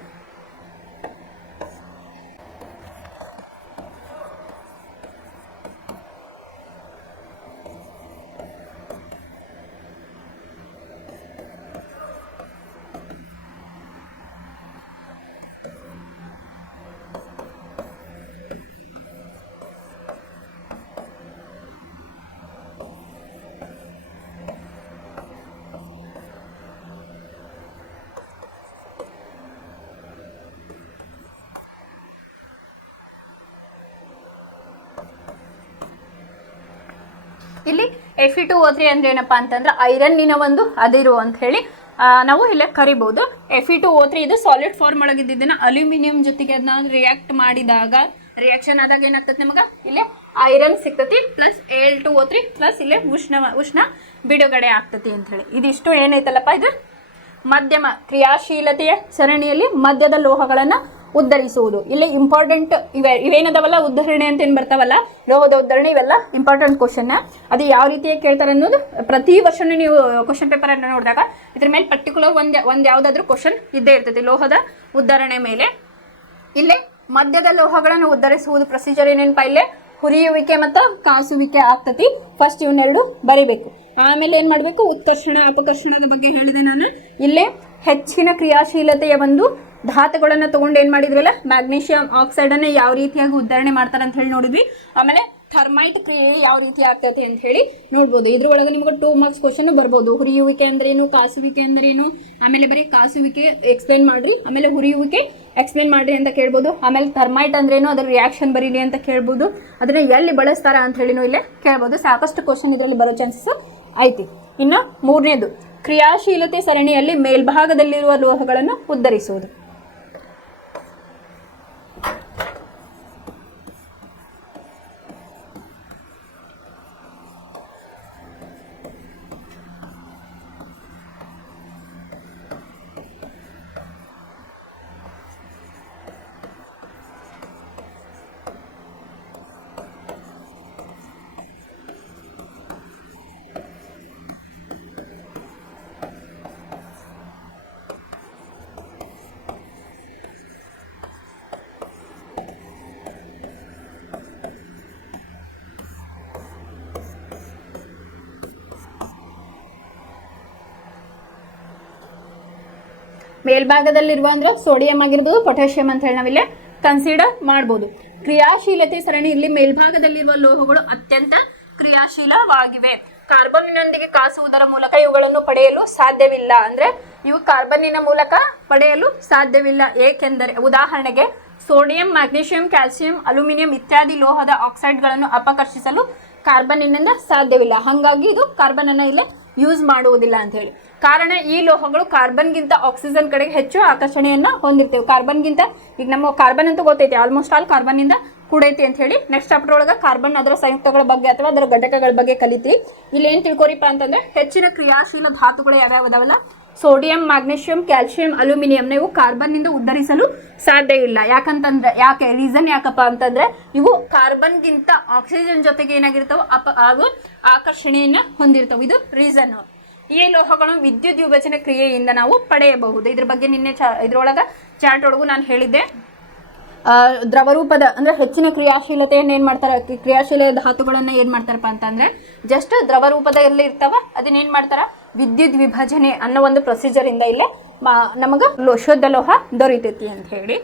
ಇಲ್ಲಿ Fe2O3 ಅಂದ್ರೆ ಏನಪ್ಪಾ ಅಂತಂದ್ರೆ ಐರನ್ನಿನ ಒಂದು ಅದಿರು ಅಂತ ಹೇಳಿ ನಾವು ಇಲ್ಲೇ ಕರಿಬಹುದು. Fe2O3 ಇದು ಸಾಲಿಡ್ ಫಾರ್ಮ್ ಒಳಗಿದ್ದನ್ನ ಅಲ್ಯೂಮಿನಿಯಂ ಜೊತೆಗೆ ಅದನ್ನ ರಿಯಾಕ್ಟ್ ಮಾಡಿದಾಗ ರಿಯಾಕ್ಷನ್ ಆದಾಗ ಏನಾಗ್ತದೆ ನಮಗ ಇಲ್ಲೇ ಐರನ್ ಸಿಗ್ತತಿ ಪ್ಲಸ್ Al2O3 ಪ್ಲಸ್ ಇಲ್ಲೇ ಉಷ್ಣ ಬಿಡುಗಡೆ ಆಗ್ತತಿ ಅಂತ ಹೇಳಿ. ಇದಿಷ್ಟು ಏನೈತಲ್ಲಪ್ಪ ಇದು ಮಧ್ಯಮ ಕ್ರಿಯಾಶೀಲತೆಯ ಸರಣಿಯಲ್ಲಿ ಮಧ್ಯದ ಲೋಹಗಳನ್ನ ಉದ್ಧರಿಸುವುದು. ಇಲ್ಲಿ ಇಂಪಾರ್ಟೆಂಟ್ ಇವೇನದವಲ್ಲ ಉದಾಹರಣೆ ಅಂತ ಏನು ಬರ್ತಾವಲ್ಲ ಲೋಹದ ಉದಾಹರಣೆ, ಇವೆಲ್ಲ ಇಂಪಾರ್ಟೆಂಟ್ ಕ್ವಶನ್. ಅದು ಯಾವ ರೀತಿಯಾಗಿ ಕೇಳ್ತಾರೆ ಅನ್ನೋದು ಪ್ರತಿ ವರ್ಷನೂ ನೀವು ಕ್ವಶನ್ ಪೇಪರ್ ಅನ್ನು ನೋಡಿದಾಗ ಇದ್ರ ಮೇಲೆ ಪರ್ಟಿಕ್ಯುಲರ್ ಒಂದ್ ಯಾವ್ದಾದ್ರು ಕ್ವಶನ್ ಇದ್ದೇ ಇರ್ತೈತಿ ಲೋಹದ ಉದಾಹರಣೆ ಮೇಲೆ. ಇಲ್ಲೇ ಮಧ್ಯದ ಲೋಹಗಳನ್ನು ಉದ್ಧರಿಸುವುದು ಪ್ರೊಸೀಜರ್ ಏನೇನಪ್ಪ, ಇಲ್ಲೇ ಹುರಿಯುವಿಕೆ ಮತ್ತು ಕಾಸುವಿಕೆ ಆಗ್ತತಿ. ಫಸ್ಟ್ ಇವನ್ನೆರಡು ಬರಿಬೇಕು. ಆಮೇಲೆ ಏನ್ ಮಾಡಬೇಕು, ಉತ್ಕರ್ಷಣ ಅಪಕರ್ಷಣದ ಬಗ್ಗೆ ಹೇಳಿದೆ ನಾನು. ಇಲ್ಲೇ ಹೆಚ್ಚಿನ ಕ್ರಿಯಾಶೀಲತೆಯ ಒಂದು ಧಾತುಗಳನ್ನು ತಗೊಂಡು ಏನ್ ಮಾಡಿದ್ರಲ್ಲ ಮ್ಯಾಗ್ನೀಷಿಯಂ ಆಕ್ಸೈಡ್ ಅನ್ನು ಯಾವ ರೀತಿಯಾಗಿ ಉದ್ಧರಣೆ ಮಾಡ್ತಾರೆ ಅಂತ ಹೇಳಿ ನೋಡಿದ್ವಿ. ಆಮೇಲೆ ಥರ್ಮೈಟ್ ಕ್ರಿಯೆ ಯಾವ ರೀತಿ ಆಗ್ತೈತೆ ಅಂತ ಹೇಳಿ ನೋಡ್ಬೋದು. ಇದ್ರೊಳಗೆ ನಿಮ್ಗೆ 2 ಮಾರ್ಕ್ಸ್ ಕ್ವಶನ್ ಬರ್ಬೋದು. ಹುರಿಯುವಿಕೆ ಅಂದ್ರೇನು, ಕಾಸುವಿಕೆ ಅಂದ್ರೇನು, ಆಮೇಲೆ ಬರೀ ಕಾಸುವಿಕೆ ಎಕ್ಸ್ಪ್ಲೇನ್ ಮಾಡ್ರಿ, ಆಮೇಲೆ ಹುರಿಯುವಿಕೆ ಎಕ್ಸ್ಪ್ಲೇನ್ ಮಾಡ್ರಿ ಅಂತ ಕೇಳ್ಬೋದು. ಆಮೇಲೆ ಥರ್ಮೈಟ್ ಅಂದ್ರೇನು, ಅದರ ರಿಯಾಕ್ಷನ್ ಬರೀಲಿ ಅಂತ ಕೇಳ್ಬೋದು. ಅದನ್ನ ಎಲ್ಲಿ ಬಳಸ್ತಾರ ಅಂತ ಹೇಳಿನೂ ಇಲ್ಲೇ ಕೇಳ್ಬೋದು. ಸಾಕಷ್ಟು ಕ್ವಶನ್ ಇದರಲ್ಲಿ ಬರೋ ಚಾನ್ಸಸ್ ಐತಿ. ಇನ್ನು 3ನೇದು ಕ್ರಿಯಾಶೀಲತೆ ಸರಣಿಯಲ್ಲಿ ಮೇಲ್ಭಾಗದಲ್ಲಿರುವ ಲೋಹಗಳನ್ನು ಉದ್ಧರಿಸುವುದು. ಮೇಲ್ಭಾಗದಲ್ಲಿರುವ ಅಂದ್ರೆ ಸೋಡಿಯಂ ಆಗಿರ್ಬೋದು, ಪೊಟ್ಯಾಷಿಯಂ ಅಂತ ಹೇಳಿ ನಾವಿಲ್ಲಿ ಕನ್ಸಿಡರ್ ಮಾಡ್ಬೋದು. ಕ್ರಿಯಾಶೀಲತೆ ಸರಣಿಯಲ್ಲಿ ಮೇಲ್ಭಾಗದಲ್ಲಿರುವ ಲೋಹಗಳು ಅತ್ಯಂತ ಕ್ರಿಯಾಶೀಲವಾಗಿವೆ. ಕಾರ್ಬನ್ನಿನೊಂದಿಗೆ ಕಾಸುವುದರ ಮೂಲಕ ಇವುಗಳನ್ನು ಪಡೆಯಲು ಸಾಧ್ಯವಿಲ್ಲ. ಅಂದ್ರೆ ಇವು ಕಾರ್ಬನ್ನಿನ ಮೂಲಕ ಪಡೆಯಲು ಸಾಧ್ಯವಿಲ್ಲ. ಏಕೆಂದರೆ ಉದಾಹರಣೆಗೆ ಸೋಡಿಯಂ, ಮ್ಯಾಗ್ನೀಷಿಯಂ, ಕ್ಯಾಲ್ಸಿಯಂ, ಅಲ್ಯೂಮಿನಿಯಂ ಇತ್ಯಾದಿ ಲೋಹದ ಆಕ್ಸೈಡ್ಗಳನ್ನು ಅಪಕರ್ಷಿಸಲು ಕಾರ್ಬನ್ನಿನಿಂದ ಸಾಧ್ಯವಿಲ್ಲ. ಹಾಗಾಗಿ ಇದು ಕಾರ್ಬನ್ ಅನ್ನ ಇಲ್ಲ ಯೂಸ್ ಮಾಡುವುದಿಲ್ಲ ಅಂತ ಹೇಳಿ. ಕಾರಣ ಈ ಲೋಹಗಳು ಕಾರ್ಬನ್ಗಿಂತ ಆಕ್ಸಿಜನ್ ಕಡೆಗೆ ಹೆಚ್ಚು ಆಕರ್ಷಣೆಯನ್ನ ಹೊಂದಿರ್ತೇವೆ. ಕಾರ್ಬನ್ಗಿಂತ ಈಗ ನಮ್ಮ ಕಾರ್ಬನ್ ಅಂತ ಗೊತ್ತೈತಿ, ಆಲ್ಮೋಸ್ಟ್ ಆಲ್ ಕಾರ್ಬನ್ನಿಂದ ಕೂಡೈತಿ ಅಂತ ಹೇಳಿ. ನೆಕ್ಸ್ಟ್ ಚಾಪ್ಟರ್ ಒಳಗೆ ಕಾರ್ಬನ್ ಅದರ ಸಂಯುಕ್ತಗಳ ಬಗ್ಗೆ ಅಥವಾ ಅದರ ಘಟಕಗಳ ಬಗ್ಗೆ ಕಲಿತೀವಿ. ಇಲ್ಲಿ ಏನ್ ತಿಳ್ಕೊರಿಪ್ಪ ಅಂತಂದ್ರೆ ಹೆಚ್ಚಿನ ಕ್ರಿಯಾಶೀಲ ಧಾತುಗಳು ಯಾವ್ಯಾವ ಅದಾವಲ್ಲ, ಸೋಡಿಯಂ, ಮ್ಯಾಗ್ನೀಷಿಯಂ, ಕ್ಯಾಲ್ಸಿಯಂ, ಅಲ್ಯೂಮಿನಿಯಂ ಇವು ಕಾರ್ಬನ್ನಿಂದ ಉದ್ಧರಿಸಲು ಸಾಧ್ಯ ಇಲ್ಲ. ಯಾಕಂತಂದ್ರೆ ರೀಸನ್ ಯಾಕಪ್ಪ ಅಂತಂದ್ರೆ ಇವು ಕಾರ್ಬನ್ಗಿಂತ ಆಕ್ಸಿಜನ್ ಜೊತೆಗೆ ಏನಾಗಿರ್ತಾವ ಹಾಗೂ ಆಕರ್ಷಣೆಯನ್ನ ಹೊಂದಿರ್ತಾವ. ಇದು ರೀಸನ್. ಈ ಲೋಹಗಳು ವಿದ್ಯುತ್ ವಿಭಜನೆ ಕ್ರಿಯೆಯಿಂದ ನಾವು ಪಡೆಯಬಹುದು. ಇದ್ರ ಬಗ್ಗೆ ನಿನ್ನೆ ಇದ್ರೊಳಗ ಚಾರ್ಟ್ ಒಳಗೂ ನಾನು ಹೇಳಿದ್ದೆ. ದ್ರವರೂಪದ ಅಂದ್ರೆ ಹೆಚ್ಚಿನ ಕ್ರಿಯಾಶೀಲತೆಯನ್ನು ಏನ್ ಮಾಡ್ತಾರೆ, ಕ್ರಿಯಾಶೀಲ ಧಾತುಗಳನ್ನ ಏನ್ ಮಾಡ್ತಾರಪ್ಪ ಅಂತಂದ್ರೆ ಜಸ್ಟ್ ದ್ರವ ರೂಪದಲ್ಲಿ ಇರ್ತಾವ. ಅದನ್ನ ಏನ್ ಮಾಡ್ತಾರ, ವಿದ್ಯುತ್ ವಿಭಜನೆ ಅನ್ನೋ ಒಂದು ಪ್ರೊಸೀಜರ್ ಇಂದ ಇಲ್ಲೇ ನಮಗ ಶುದ್ಧ ಲೋಹ ದೊರೀತೈತಿ ಅಂತ ಹೇಳಿ.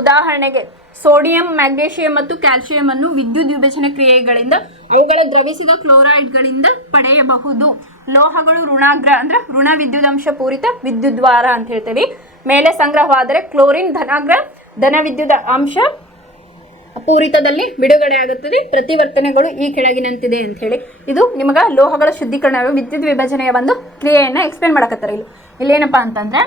ಉದಾಹರಣೆಗೆ ಸೋಡಿಯಂ, ಮ್ಯಾಗ್ನೀಷಿಯಂ ಮತ್ತು ಕ್ಯಾಲ್ಸಿಯಂ ಅನ್ನು ವಿದ್ಯುತ್ ವಿಭಜನೆ ಕ್ರಿಯೆಗಳಿಂದ ಅವುಗಳ ದ್ರವಿಸಿದ ಕ್ಲೋರೈಡ್ಗಳಿಂದ ಪಡೆಯಬಹುದು. ಲೋಹಗಳು ಋಣಾಗ್ರ ಅಂದ್ರೆ ಋಣ ವಿದ್ಯುದಾಂಶ ಪೂರಿತ ವಿದ್ಯುದ್ವಾರ ಅಂತ ಹೇಳ್ತೇವೆ. ಮೇಲೆ ಸಂಗ್ರಹವಾದರೆ ಕ್ಲೋರಿನ್ ಧನಾಗ್ರ ಧನ ವಿದ್ಯುತ್ ಅಂಶ ಪೂರಿತದಲ್ಲಿ ಬಿಡುಗಡೆ ಆಗುತ್ತದೆ. ಪ್ರತಿವರ್ತನೆಗಳು ಈ ಕೆಳಗಿನಂತಿದೆ ಅಂತ ಹೇಳಿ. ಇದು ನಿಮಗ ಲೋಹಗಳ ಶುದ್ಧೀಕರಣ ವಿದ್ಯುತ್ ವಿಭಜನೆಯ ಒಂದು ಕ್ರಿಯೆಯನ್ನ ಎಕ್ಸ್ಪ್ಲೇನ್ ಮಾಡಕತ್ತಾರೆ. ಇಲ್ಲೇನಪ್ಪಾ ಅಂತಂದ್ರೆ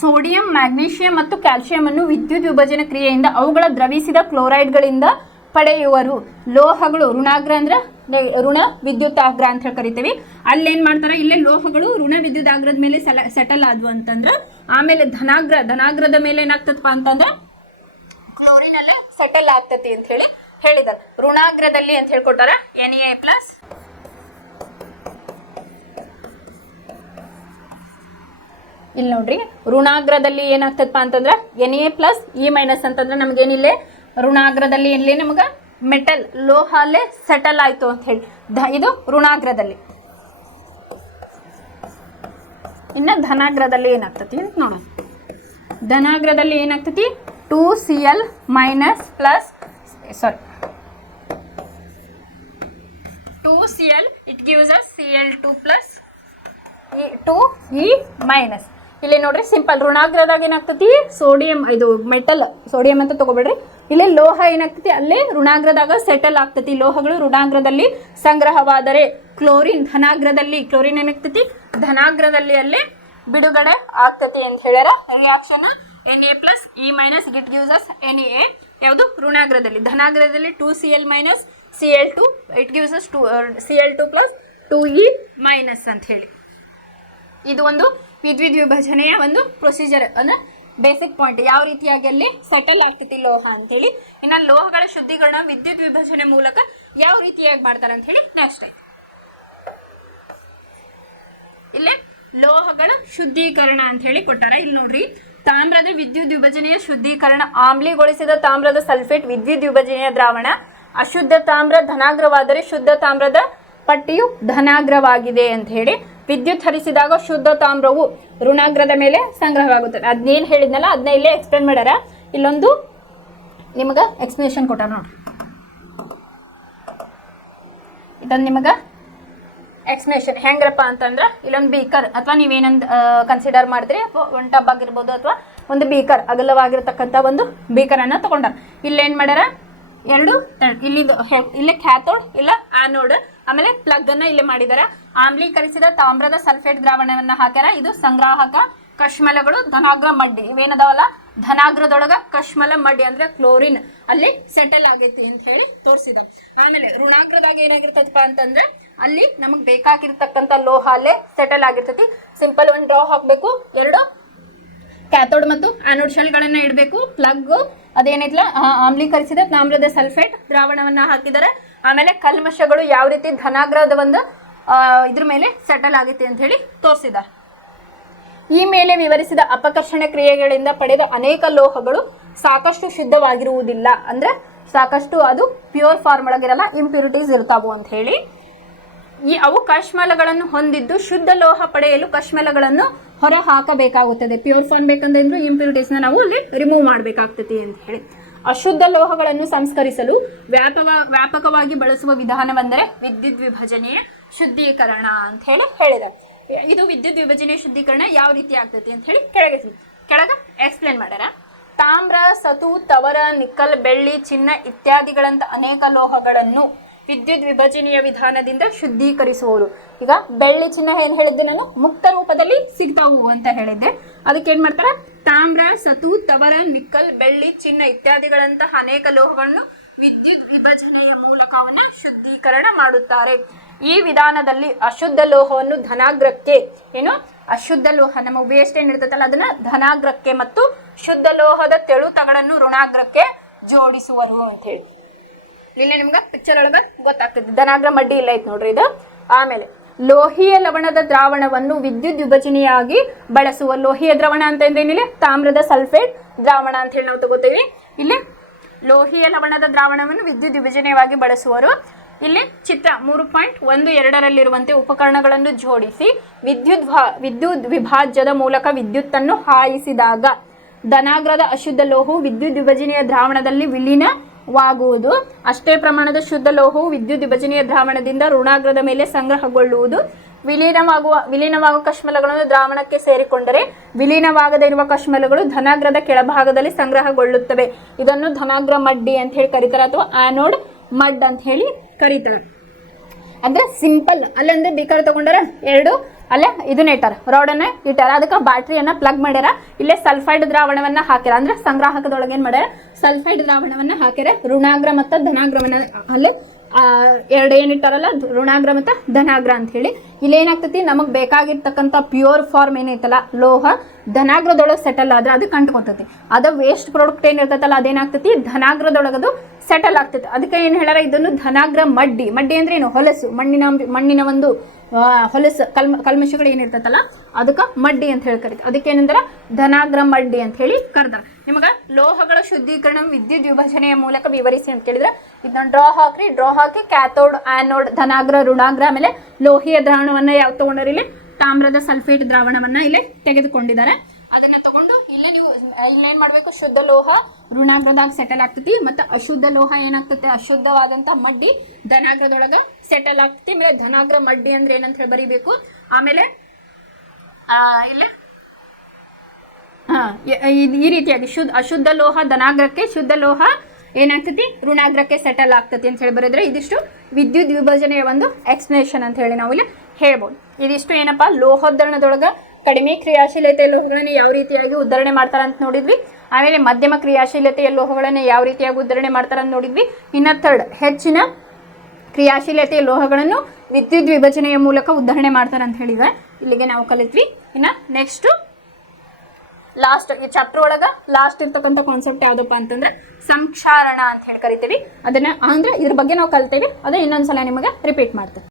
ಸೋಡಿಯಂ, ಮ್ಯಾಗ್ನೀಷಿಯಂ ಮತ್ತು ಕ್ಯಾಲ್ಸಿಯಂ ಅನ್ನು ವಿದ್ಯುತ್ ವಿಭಜನೆ ಕ್ರಿಯೆಯಿಂದ ಅವುಗಳ ದ್ರವಿಸಿದ ಕ್ಲೋರೈಡ್ಗಳಿಂದ ಪಡೆಯುವರು. ಲೋಹಗಳು ಋಣಾಗ್ರ ಅಂದ್ರೆ ಋಣ ವಿದ್ಯುತ್ ಆಗ್ರ ಅಂತ ಹೇಳಿ ಕರಿತೀವಿ. ಅಲ್ಲೇನ್ ಮಾಡ್ತಾರೆ, ಇಲ್ಲೇ ಲೋಹಗಳು ಋಣ ವಿದ್ಯುತ್ ಆಗ್ರದ ಮೇಲೆ ಸೆಟಲ್ ಆದ್ವು ಅಂತಂದ್ರ ಆಮೇಲೆ ಧನಾಗ್ರದ ಮೇಲೆ ಏನಾಗ್ತದಪ್ಪ ಅಂತಂದ್ರೆ ಕ್ಲೋರಿನ್ ಎಲ್ಲ ಸೆಟಲ್ ಆಗ್ತತಿ ಅಂತ ಹೇಳಿ ಹೇಳಿದಾರೆ. ಋಣಾಗ್ರದಲ್ಲಿ ಅಂತ ಹೇಳ್ಕೊಟ್ಟಾರ Na+, ಇಲ್ಲಿ ನೋಡ್ರಿ ಋಣಾಗ್ರದಲ್ಲಿ ಏನಾಗ್ತದಪ್ಪ ಅಂತಂದ್ರೆ Na+, E- ಅಂತಂದ್ರೆ ನಮ್ಗೇನಿಲ್ಲ ಋಣಾಗ್ರದಲ್ಲಿ ಇಲ್ಲಿ ನಮಗ ಮೆಟಲ್ ಲೋಹ ಅಲ್ಲೇ ಸೆಟಲ್ ಆಯ್ತು ಅಂತ ಹೇಳಿ. ಇದು ಋಣಾಗ್ರದಲ್ಲಿ. ಇನ್ನ ಧನಾಗ್ರದಲ್ಲಿ ಏನಾಗ್ತತಿ ಅಂತ ನೋಡೋಣ. ಧನಾಗ್ರದಲ್ಲಿ ಏನಾಗ್ತತಿ 2Cl- plus 2Cl it gives us Cl2 plus 2E-. ಇಲ್ಲಿ ನೋಡ್ರಿ ಸಿಂಪಲ್. ಋಣಾಗ್ರದಾಗ ಏನಾಗ್ತತಿ ಸೋಡಿಯಂ, ಇದು ಮೆಟಲ್ ಸೋಡಿಯಂ ಅಂತ ತಗೋಬೇಡ್ರಿ. ಇಲ್ಲಿ ಲೋಹ ಏನಾಗ್ತತಿ ಅಲ್ಲೇ ಋಣಾಗ್ರದಾಗ ಸೆಟಲ್ ಆಗ್ತತಿ. ಲೋಹಗಳು ಋಣಾಗ್ರದಲ್ಲಿ ಸಂಗ್ರಹವಾದರೆ ಕ್ಲೋರಿನ್ ಧನಾಗ್ರದಲ್ಲಿ, ಕ್ಲೋರಿನ್ ಏನಾಗ್ತತಿ ಧನಾಗ್ರದಲ್ಲಿ ಅಲ್ಲೇ ಬಿಡುಗಡೆ ಆಗ್ತತಿ ಅಂತ ಹೇಳ್ಯಾರ. Reaction Na+, E- it gives us Na. ಯಾವುದು ಋಣಾಗ್ರದಲ್ಲಿ. ಧನಾಗ್ರದಲ್ಲಿ 2Cl- Cl2 it gives us Cl2 plus 2E- ಅಂತ ಹೇಳಿ. ಇದು ಒಂದು ವಿದ್ಯುತ್ ವಿಭಜನೆಯ ಒಂದು ಪ್ರೊಸೀಜರ್ ಅಂದ್ರೆ ಬೇಸಿಕ್ ಪಾಯಿಂಟ್. ಯಾವ ರೀತಿಯಾಗಿ ಅಲ್ಲಿ ಸೆಟಲ್ ಆಗ್ತೈತಿ ಲೋಹ ಅಂತೇಳಿ. ಇನ್ನು ಲೋಹಗಳ ಶುದ್ಧೀಕರಣ ವಿದ್ಯುತ್ ವಿಭಜನೆ ಮೂಲಕ ಯಾವ ರೀತಿಯಾಗಿ ಮಾಡ್ತಾರೆ ಅಂತ ಹೇಳಿ ನೆಕ್ಸ್ಟ್. ಇಲ್ಲಿ ಲೋಹಗಳ ಶುದ್ಧೀಕರಣ ಅಂತ ಹೇಳಿ ಕೊಟ್ಟಾರ. ಇಲ್ಲಿ ನೋಡ್ರಿ, ತಾಮ್ರದ ವಿದ್ಯುತ್ ವಿಭಜನೆಯ ಶುದ್ಧೀಕರಣ. ಆಮ್ಲೀಗೊಳಿಸಿದ ತಾಮ್ರದ ಸಲ್ಫೇಟ್ ವಿದ್ಯುತ್ ವಿಭಜನೆಯ ದ್ರಾವಣ. ಅಶುದ್ಧ ತಾಮ್ರ ಧನಾಗ್ರವಾದರೆ ಶುದ್ಧ ತಾಮ್ರದ ಪಟ್ಟಿಯು ಧನಾಗ್ರವಾಗಿದೆ ಅಂತ ಹೇಳಿ. ವಿದ್ಯುತ್ ಹರಿಸಿದಾಗ ಶುದ್ಧ ತಾಮ್ರವು ಋಣಾಗ್ರದ ಮೇಲೆ ಸಂಗ್ರಹವಾಗುತ್ತದೆ. ಅದನ್ನೇನು ಹೇಳಿದ್ನಲ್ಲ ಅದನ್ನ ಇಲ್ಲೇ ಎಕ್ಸ್ಪ್ಲೇನ್ ಮಾಡ್ಯಾರ. ಇಲ್ಲೊಂದು ನಿಮಗ ಎಕ್ಸ್ಪ್ಲನೇಷನ್ ಕೊಟ್ಟಾರ ನೋಡ್ರಿ. ಇದೊಂದು ನಿಮಗೆ ಎಕ್ಸ್ಪ್ಲನೇಷನ್ ಹೆಂಗ್ರಪ್ಪ ಅಂತಂದ್ರೆ ಇಲ್ಲೊಂದು ಬೀಕರ್ ಅಥವಾ ನೀವೇನಂದು ಕನ್ಸಿಡರ್ ಮಾಡಿದ್ರಿ ಒಂದು ಟಬ್ ಆಗಿರ್ಬೋದು ಅಥವಾ ಒಂದು ಬೀಕರ್ ಅಗಲವಾಗಿರ್ತಕ್ಕಂಥ ಒಂದು ಬೀಕರನ್ನು ತಗೊಂಡಾರ. ಇಲ್ಲೇನು ಮಾಡ್ಯಾರ ಎರಡು ಇಲ್ಲೇ ಕ್ಯಾಥೋಡ್ ಇಲ್ಲ ಆನೋಡ್ ಆಮೇಲೆ ಪ್ಲಗ್ ಅನ್ನ ಇಲ್ಲಿ ಮಾಡಿದಾರೆ. ಆಮ್ಲೀಕರಿಸಿದ ತಾಮ್ರದ ಸಲ್ಫೇಟ್ ದ್ರಾವಣವನ್ನ ಹಾಕ್ಯಾರ. ಇದು ಸಂಗ್ರಾಹಕ ಕಶ್ಮಲಗಳು ಧನಾಗ್ರ ಮಡ್ಡಿ ಇವೇನದಾವಲ್ಲ ಧನಾಗ್ರದೊಳಗ ಕಶ್ಮಲ ಮಡ್ಡಿ ಅಂದ್ರೆ ಕ್ಲೋರಿನ್ ಅಲ್ಲಿ ಸೆಟಲ್ ಆಗೈತಿ ಅಂತ ಹೇಳಿ ತೋರಿಸಿದ. ಆಮೇಲೆ ಋಣಾಗ್ರದಾಗ ಏನಾಗಿರ್ತದಪ್ಪ ಅಂತಂದ್ರೆ ಅಲ್ಲಿ ನಮಗ್ ಬೇಕಾಗಿರ್ತಕ್ಕಂಥ ಲೋಹ ಅಲ್ಲೇ ಸೆಟಲ್ ಆಗಿರ್ತೈತಿ. ಸಿಂಪಲ್ ಒಂದು ಡ್ರಾ ಹಾಕ್ಬೇಕು. ಎರಡು ಕ್ಯಾಥೋಡ್ ಮತ್ತು ಆನೋಡ್ ಶೆಲ್ಗಳನ್ನ ಇಡಬೇಕು. ಪ್ಲಗ್ ಅದೇನೈತಿಲ್ಲ ಆಮ್ಲೀಕರಿಸಿದ ತಾಮ್ರದ ಸಲ್ಫೇಟ್ ದ್ರಾವಣವನ್ನ ಹಾಕಿದ್ದಾರೆ. ಆಮೇಲೆ ಕಲ್ಮಶಗಳು ಯಾವ ರೀತಿ ಧನಾಗ್ರದ ಒಂದು ಇದ್ರ ಮೇಲೆ ಸೆಟಲ್ ಆಗೈತಿ ಅಂತ ಹೇಳಿ ತೋರಿಸಿದ. ಈ ಮೇಲೆ ವಿವರಿಸಿದ ಅಪಕರ್ಷಣ ಕ್ರಿಯೆಗಳಿಂದ ಪಡೆದ ಅನೇಕ ಲೋಹಗಳು ಸಾಕಷ್ಟು ಶುದ್ಧವಾಗಿರುವುದಿಲ್ಲ. ಅಂದ್ರೆ ಸಾಕಷ್ಟು ಅದು ಪ್ಯೂರ್ ಫಾರ್ಮ್ ಒಳಗಿರಲ್ಲ, ಇಂಪ್ಯೂರಿಟೀಸ್ ಇರ್ತಾವು ಅಂತ ಹೇಳಿ. ಅವು ಕಶ್ಮಲಗಳನ್ನು ಹೊಂದಿದ್ದು ಶುದ್ಧ ಲೋಹ ಪಡೆಯಲು ಕಶ್ಮಲಗಳನ್ನು ಹೊರ ಹಾಕಬೇಕಾಗುತ್ತದೆ. ಪ್ಯೂರ್ ಫಾರ್ಮ್ ಬೇಕಂದ್ರೆ ಇಂಪ್ಯೂರಿಟೀಸ್ನ ನಾವು ಅಲ್ಲಿ ರಿಮೂವ್ ಮಾಡಬೇಕಾಗ್ತದೆ ಅಂತ ಹೇಳಿ. ಅಶುದ್ಧ ಲೋಹಗಳನ್ನು ಸಂಸ್ಕರಿಸಲು ವ್ಯಾಪಕವಾಗಿ ಬಳಸುವ ವಿಧಾನವೆಂದರೆ ವಿದ್ಯುತ್ ವಿಭಜನೆಯ ಶುದ್ಧೀಕರಣ ಅಂತ ಹೇಳಿ ಹೇಳಿದ್ದಾರೆ. ಇದು ವಿದ್ಯುತ್ ವಿಭಜನೆಯ ಶುದ್ಧೀಕರಣ ಯಾವ ರೀತಿ ಆಗ್ತದೆ ಅಂತ ಹೇಳಿ ಕೆಳಗ ಎಕ್ಸ್ಪ್ಲೇನ್ ಮಾಡ್ಯಾರ. ತಾಮ್ರ, ಸತು, ತವರ, ನಿಕ್ಕಲ್, ಬೆಳ್ಳಿ, ಚಿನ್ನ ಇತ್ಯಾದಿಗಳಂತ ಅನೇಕ ಲೋಹಗಳನ್ನು ವಿದ್ಯುತ್ ವಿಭಜನೆಯ ವಿಧಾನದಿಂದ ಶುದ್ಧೀಕರಿಸುವವರು. ಈಗ ಬೆಳ್ಳಿ, ಚಿನ್ನ ಏನ್ ಹೇಳಿದ್ದೆ ನಾನು ಮುಕ್ತ ರೂಪದಲ್ಲಿ ಸಿಗ್ತಾವು ಅಂತ ಹೇಳಿದ್ದೆ. ಅದಕ್ಕೆ ಏನ್ ಮಾಡ್ತಾರ ತಾಮ್ರ, ಸತು, ತವರ, ನಿಕ್ಕಲ್, ಬೆಳ್ಳಿ, ಚಿನ್ನ ಇತ್ಯಾದಿಗಳಂತಹ ಅನೇಕ ಲೋಹಗಳನ್ನು ವಿದ್ಯುತ್ ವಿಭಜನೆಯ ಮೂಲಕ ಅವನ್ನ ಶುದ್ಧೀಕರಣ ಮಾಡುತ್ತಾರೆ. ಈ ವಿಧಾನದಲ್ಲಿ ಅಶುದ್ಧ ಲೋಹವನ್ನು ಧನಾಗ್ರಕ್ಕೆ ಏನು ಅಶುದ್ಧ ಲೋಹ ನಮ್ಮ ವೇಸ್ಟ್ ಏನ್ ಇರ್ತೈತಲ್ಲ ಅದನ್ನ ಧನಾಗ್ರಕ್ಕೆ ಮತ್ತು ಶುದ್ಧ ಲೋಹದ ತೆಳು ತಗಡನ್ನು ಋಣಾಗ್ರಕ್ಕೆ ಜೋಡಿಸುವರು ಅಂತ ಹೇಳಿ. ಇಲ್ಲಿ ನಿಮ್ಗೆ ಪಿಕ್ಚರ್ ಒಳಗ ಗೊತ್ತಾಗ್ತದೆ. ಧನಾಗ್ರ ಮಡ್ಡಿ ಇಲ್ಲ ಐತ್ ನೋಡ್ರಿ ಇದು. ಆಮೇಲೆ ಲೋಹೀಯ ಲವಣದ ದ್ರಾವಣವನ್ನು ವಿದ್ಯುತ್ ವಿಭಜನೆಯಾಗಿ ಬಳಸುವ. ಲೋಹೀಯ ದ್ರಾವಣ ಅಂತ ಏನಿಲ್ಲ ತಾಮ್ರದ ಸಲ್ಫೇಟ್ ದ್ರಾವಣ ಅಂತ ಹೇಳಿ ನಾವು ತಗೋತೀವಿ. ಇಲ್ಲಿ ಲೋಹೀಯ ಲವಣದ ದ್ರಾವಣವನ್ನು ವಿದ್ಯುತ್ ವಿಭಜನೆಯಾಗಿ ಬಳಸುವರು. ಇಲ್ಲಿ ಚಿತ್ರ 3.12ರಲ್ಲಿರುವಂತೆ ಉಪಕರಣಗಳನ್ನು ಜೋಡಿಸಿ ವಿದ್ಯುತ್ ವಿಭಾಜ್ಯದ ಮೂಲಕ ವಿದ್ಯುತ್ತನ್ನು ಹಾಯಿಸಿದಾಗ ಧನಾಗ್ರದ ಅಶುದ್ಧ ಲೋಹವು ವಿದ್ಯುತ್ ವಿಭಜನೆಯ ದ್ರಾವಣದಲ್ಲಿ ವಿಲೀನವಾಗುವುದು. ಅಷ್ಟೇ ಪ್ರಮಾಣದ ಶುದ್ಧ ಲೋಹವು ವಿದ್ಯುತ್ ವಿಭಜನೆಯ ದ್ರಾವಣದಿಂದ ಋಣಾಗ್ರದ ಮೇಲೆ ಸಂಗ್ರಹಗೊಳ್ಳುವುದು. ವಿಲೀನವಾಗುವ ಕಶ್ಮಲಗಳನ್ನು ದ್ರಾವಣಕ್ಕೆ ಸೇರಿಕೊಂಡರೆ ವಿಲೀನವಾಗದೇ ಇರುವ ಕಶ್ಮಲಗಳು ಧನಾಗ್ರದ ಕೆಳಭಾಗದಲ್ಲಿ ಸಂಗ್ರಹಗೊಳ್ಳುತ್ತವೆ. ಇದನ್ನು ಧನಾಗ್ರ ಮಡ್ಡಿ ಅಂತ ಹೇಳಿ ಕರೀತಾರೆ ಅಥವಾ ಆನೋಡ್ ಮಡ್ ಅಂತ ಹೇಳಿ ಕರೀತಾರೆ. ಅಂದ್ರೆ ಸಿಂಪಲ್ ಅಲ್ಲಂದ್ರೆ ಬೀಕರ್ ತಗೊಂಡಾರ ಎರಡು ಅಲ್ಲೇ ಇದನ್ನ ಇಟ್ಟಾರ ರಾಡನ್ನ ಇಟ್ಟಾರ ಅದಕ್ಕೆ ಬ್ಯಾಟ್ರಿಯನ್ನ ಪ್ಲಗ್ ಮಾಡ್ಯಾರ. ಇಲ್ಲೇ ಸಲ್ಫೈಡ್ ದ್ರಾವಣವನ್ನ ಹಾಕ್ಯಾರ. ಅಂದ್ರೆ ಸಂಗ್ರಾಹಕದೊಳಗೆ ಏನ್ ಮಾಡ್ಯಾರ ಸಲ್ಫೈಡ್ ದ್ರಾವಣವನ್ನ ಹಾಕ್ಯಾರ. ಋಣಾಗ್ರ ಮತ್ತು ಧನಾಗ್ರವನ್ನ ಅಲ್ಲೇ ಎರಡು ಏನಿಟ್ಟಾರಲ್ಲ ಋಣಾಗ್ರ ಮತ್ತು ಧನಾಗ್ರ ಅಂತ ಹೇಳಿ. ಇಲ್ಲಿ ಏನಾಗ್ತೈತಿ ನಮಗೆ ಬೇಕಾಗಿರ್ತಕ್ಕಂಥ ಪ್ಯೂರ್ ಫಾರ್ಮ್ ಏನೈತಲ್ಲ ಲೋಹ ಧನಾಗ್ರದೊಳಗೆ ಸೆಟಲ್ ಆದ್ರೆ ಅದು ಕಂಟ್ಕೊತೈತಿ. ಅದ ವೇಸ್ಟ್ ಪ್ರಾಡಕ್ಟ್ ಏನಿರ್ತೈತಲ್ಲ ಅದೇನಾಗ್ತೈತಿ ಧನಾಗ್ರದೊಳಗದು ಸೆಟಲ್ ಆಗ್ತೈತಿ. ಅದಕ್ಕೆ ಏನು ಹೇಳ್ಯಾರ ಇದನ್ನು ಧನಾಗ್ರ ಮಡ್ಡಿ. ಮಡ್ಡಿ ಅಂದ್ರೆ ಏನು ಹೊಲಸು ಮಣ್ಣಿನ ಒಂದು ಹೊಲಸು ಕಲ್ಮಶಗಳು ಏನಿರ್ತೈತಲ್ಲ ಅದಕ್ಕೆ ಮಡ್ಡಿ ಅಂತ ಹೇಳಿ ಕರೀತಾರೆ. ಅದಕ್ಕೆ ಏನಂದ್ರೆ ಧನಾಗ್ರ ಮಡ್ಡಿ ಅಂತ ಹೇಳಿ ಕರೆದಾರ. ನಿಮಗೆ ಲೋಹಗಳ ಶುದ್ಧೀಕರಣ ವಿದ್ಯುತ್ ವಿಭಜನೆಯ ಮೂಲಕ ವಿವರಿಸಿ ಅಂತ ಕೇಳಿದ್ರೆ ಇದನ್ನ ಡ್ರಾ ಹಾಕಿ ಕ್ಯಾಥೋಡ್ ಆನೋಡ್ ಧನಾಗ್ರ ಋಣಾಗ್ರ ಆಮೇಲೆ ಲೋಹೀಯ ದ್ರಾವಣವನ್ನ ಯಾವ ತಗೊಂಡ್ರಿ ಇಲ್ಲಿ ತಾಮ್ರದ ಸಲ್ಫೇಟ್ ದ್ರಾವಣವನ್ನ ಇಲ್ಲೇ ತೆಗೆದುಕೊಂಡಿದ್ದಾರೆ. ಅದನ್ನ ತಗೊಂಡು ಇಲ್ಲೇನ್ ಮಾಡ್ಬೇಕು ಶುದ್ಧ ಲೋಹ ಋಣಾಗ್ರದಾಗ ಸೆಟಲ್ ಆಗ್ತೈತಿ ಮತ್ತು ಅಶುದ್ಧ ಲೋಹ ಏನಾಗ್ತೈತಿ ಅಶುದ್ಧವಾದಂತ ಮಡ್ಡಿ ಧನಾಗ್ರದೊಳಗ ಸೆಟಲ್ ಆಗ್ತೈತಿ. ಆಮೇಲೆ ಧನಾಗ್ರ ಮಡ್ಡಿ ಅಂದ್ರೆ ಏನಂತ ಹೇಳಿ ಬರೀಬೇಕು. ಆಮೇಲೆ ಇಲ್ಲಿ ಈ ರೀತಿಯಾಗಿ ಅಶುದ್ಧ ಲೋಹ ಧನಾಗ್ರಕ್ಕೆ ಶುದ್ಧ ಲೋಹ ಏನಾಗ್ತೈತಿ ಋಣಾಗ್ರಕ್ಕೆ ಸೆಟಲ್ ಆಗ್ತೈತಿ ಅಂತ ಹೇಳಿ ಬರೆದ್ರೆ ಇದಿಷ್ಟು ವಿದ್ಯುತ್ ವಿಭಜನೆಯ ಒಂದು ಎಕ್ಸ್ಪ್ಲನೇಷನ್ ಅಂತ ಹೇಳಿ ನಾವು ಇಲ್ಲಿ ಹೇಳ್ಬೋದು. ಇದಿಷ್ಟು ಏನಪ್ಪಾ ಲೋಹೋದ್ಧರಣದೊಳಗ ಕಡಿಮೆ ಕ್ರಿಯಾಶೀಲತೆಯ ಲೋಹಗಳನ್ನು ಯಾವ ರೀತಿಯಾಗಿ ಉದ್ಧರಣೆ ಮಾಡ್ತಾರೆ ಅಂತ ನೋಡಿದ್ವಿ. ಆಮೇಲೆ ಮಧ್ಯಮ ಕ್ರಿಯಾಶೀಲತೆಯ ಲೋಹಗಳನ್ನು ಯಾವ ರೀತಿಯಾಗಿ ಉದ್ಧರಣೆ ಮಾಡ್ತಾರೆ ಅಂತ ನೋಡಿದ್ವಿ. ಇನ್ನು ಥರ್ಡ್ ಹೆಚ್ಚಿನ ಕ್ರಿಯಾಶೀಲತೆಯ ಲೋಹಗಳನ್ನು ವಿದ್ಯುತ್ ವಿಭಜನೆಯ ಮೂಲಕ ಉದ್ಧರಣೆ ಮಾಡ್ತಾರೆ ಅಂತ ಹೇಳಿದ್ರೆ ಇಲ್ಲಿಗೆ ನಾವು ಕಲಿತ್ವಿ. ಇನ್ನು ನೆಕ್ಸ್ಟ್ ಲಾಸ್ಟ್ ಈ ಚಾಪ್ಟರ್ ಒಳಗ ಲಾಸ್ಟ್ ಇರ್ತಕ್ಕಂಥ ಕಾನ್ಸೆಪ್ಟ್ ಯಾವ್ದಪ್ಪ ಅಂತಂದ್ರೆ ಸಂಕ್ಷಾರಣ ಅಂತ ಹೇಳಿ ಕರಿತೀವಿ. ಅದನ್ನ ಅಂದ್ರೆ ಇದ್ರ ಬಗ್ಗೆ ನಾವು ಕಲ್ತೇವೆ. ಅದೇ ಇನ್ನೊಂದ್ಸಲ ನಿಮಗೆ ರಿಪೀಟ್ ಮಾಡ್ತೇವೆ.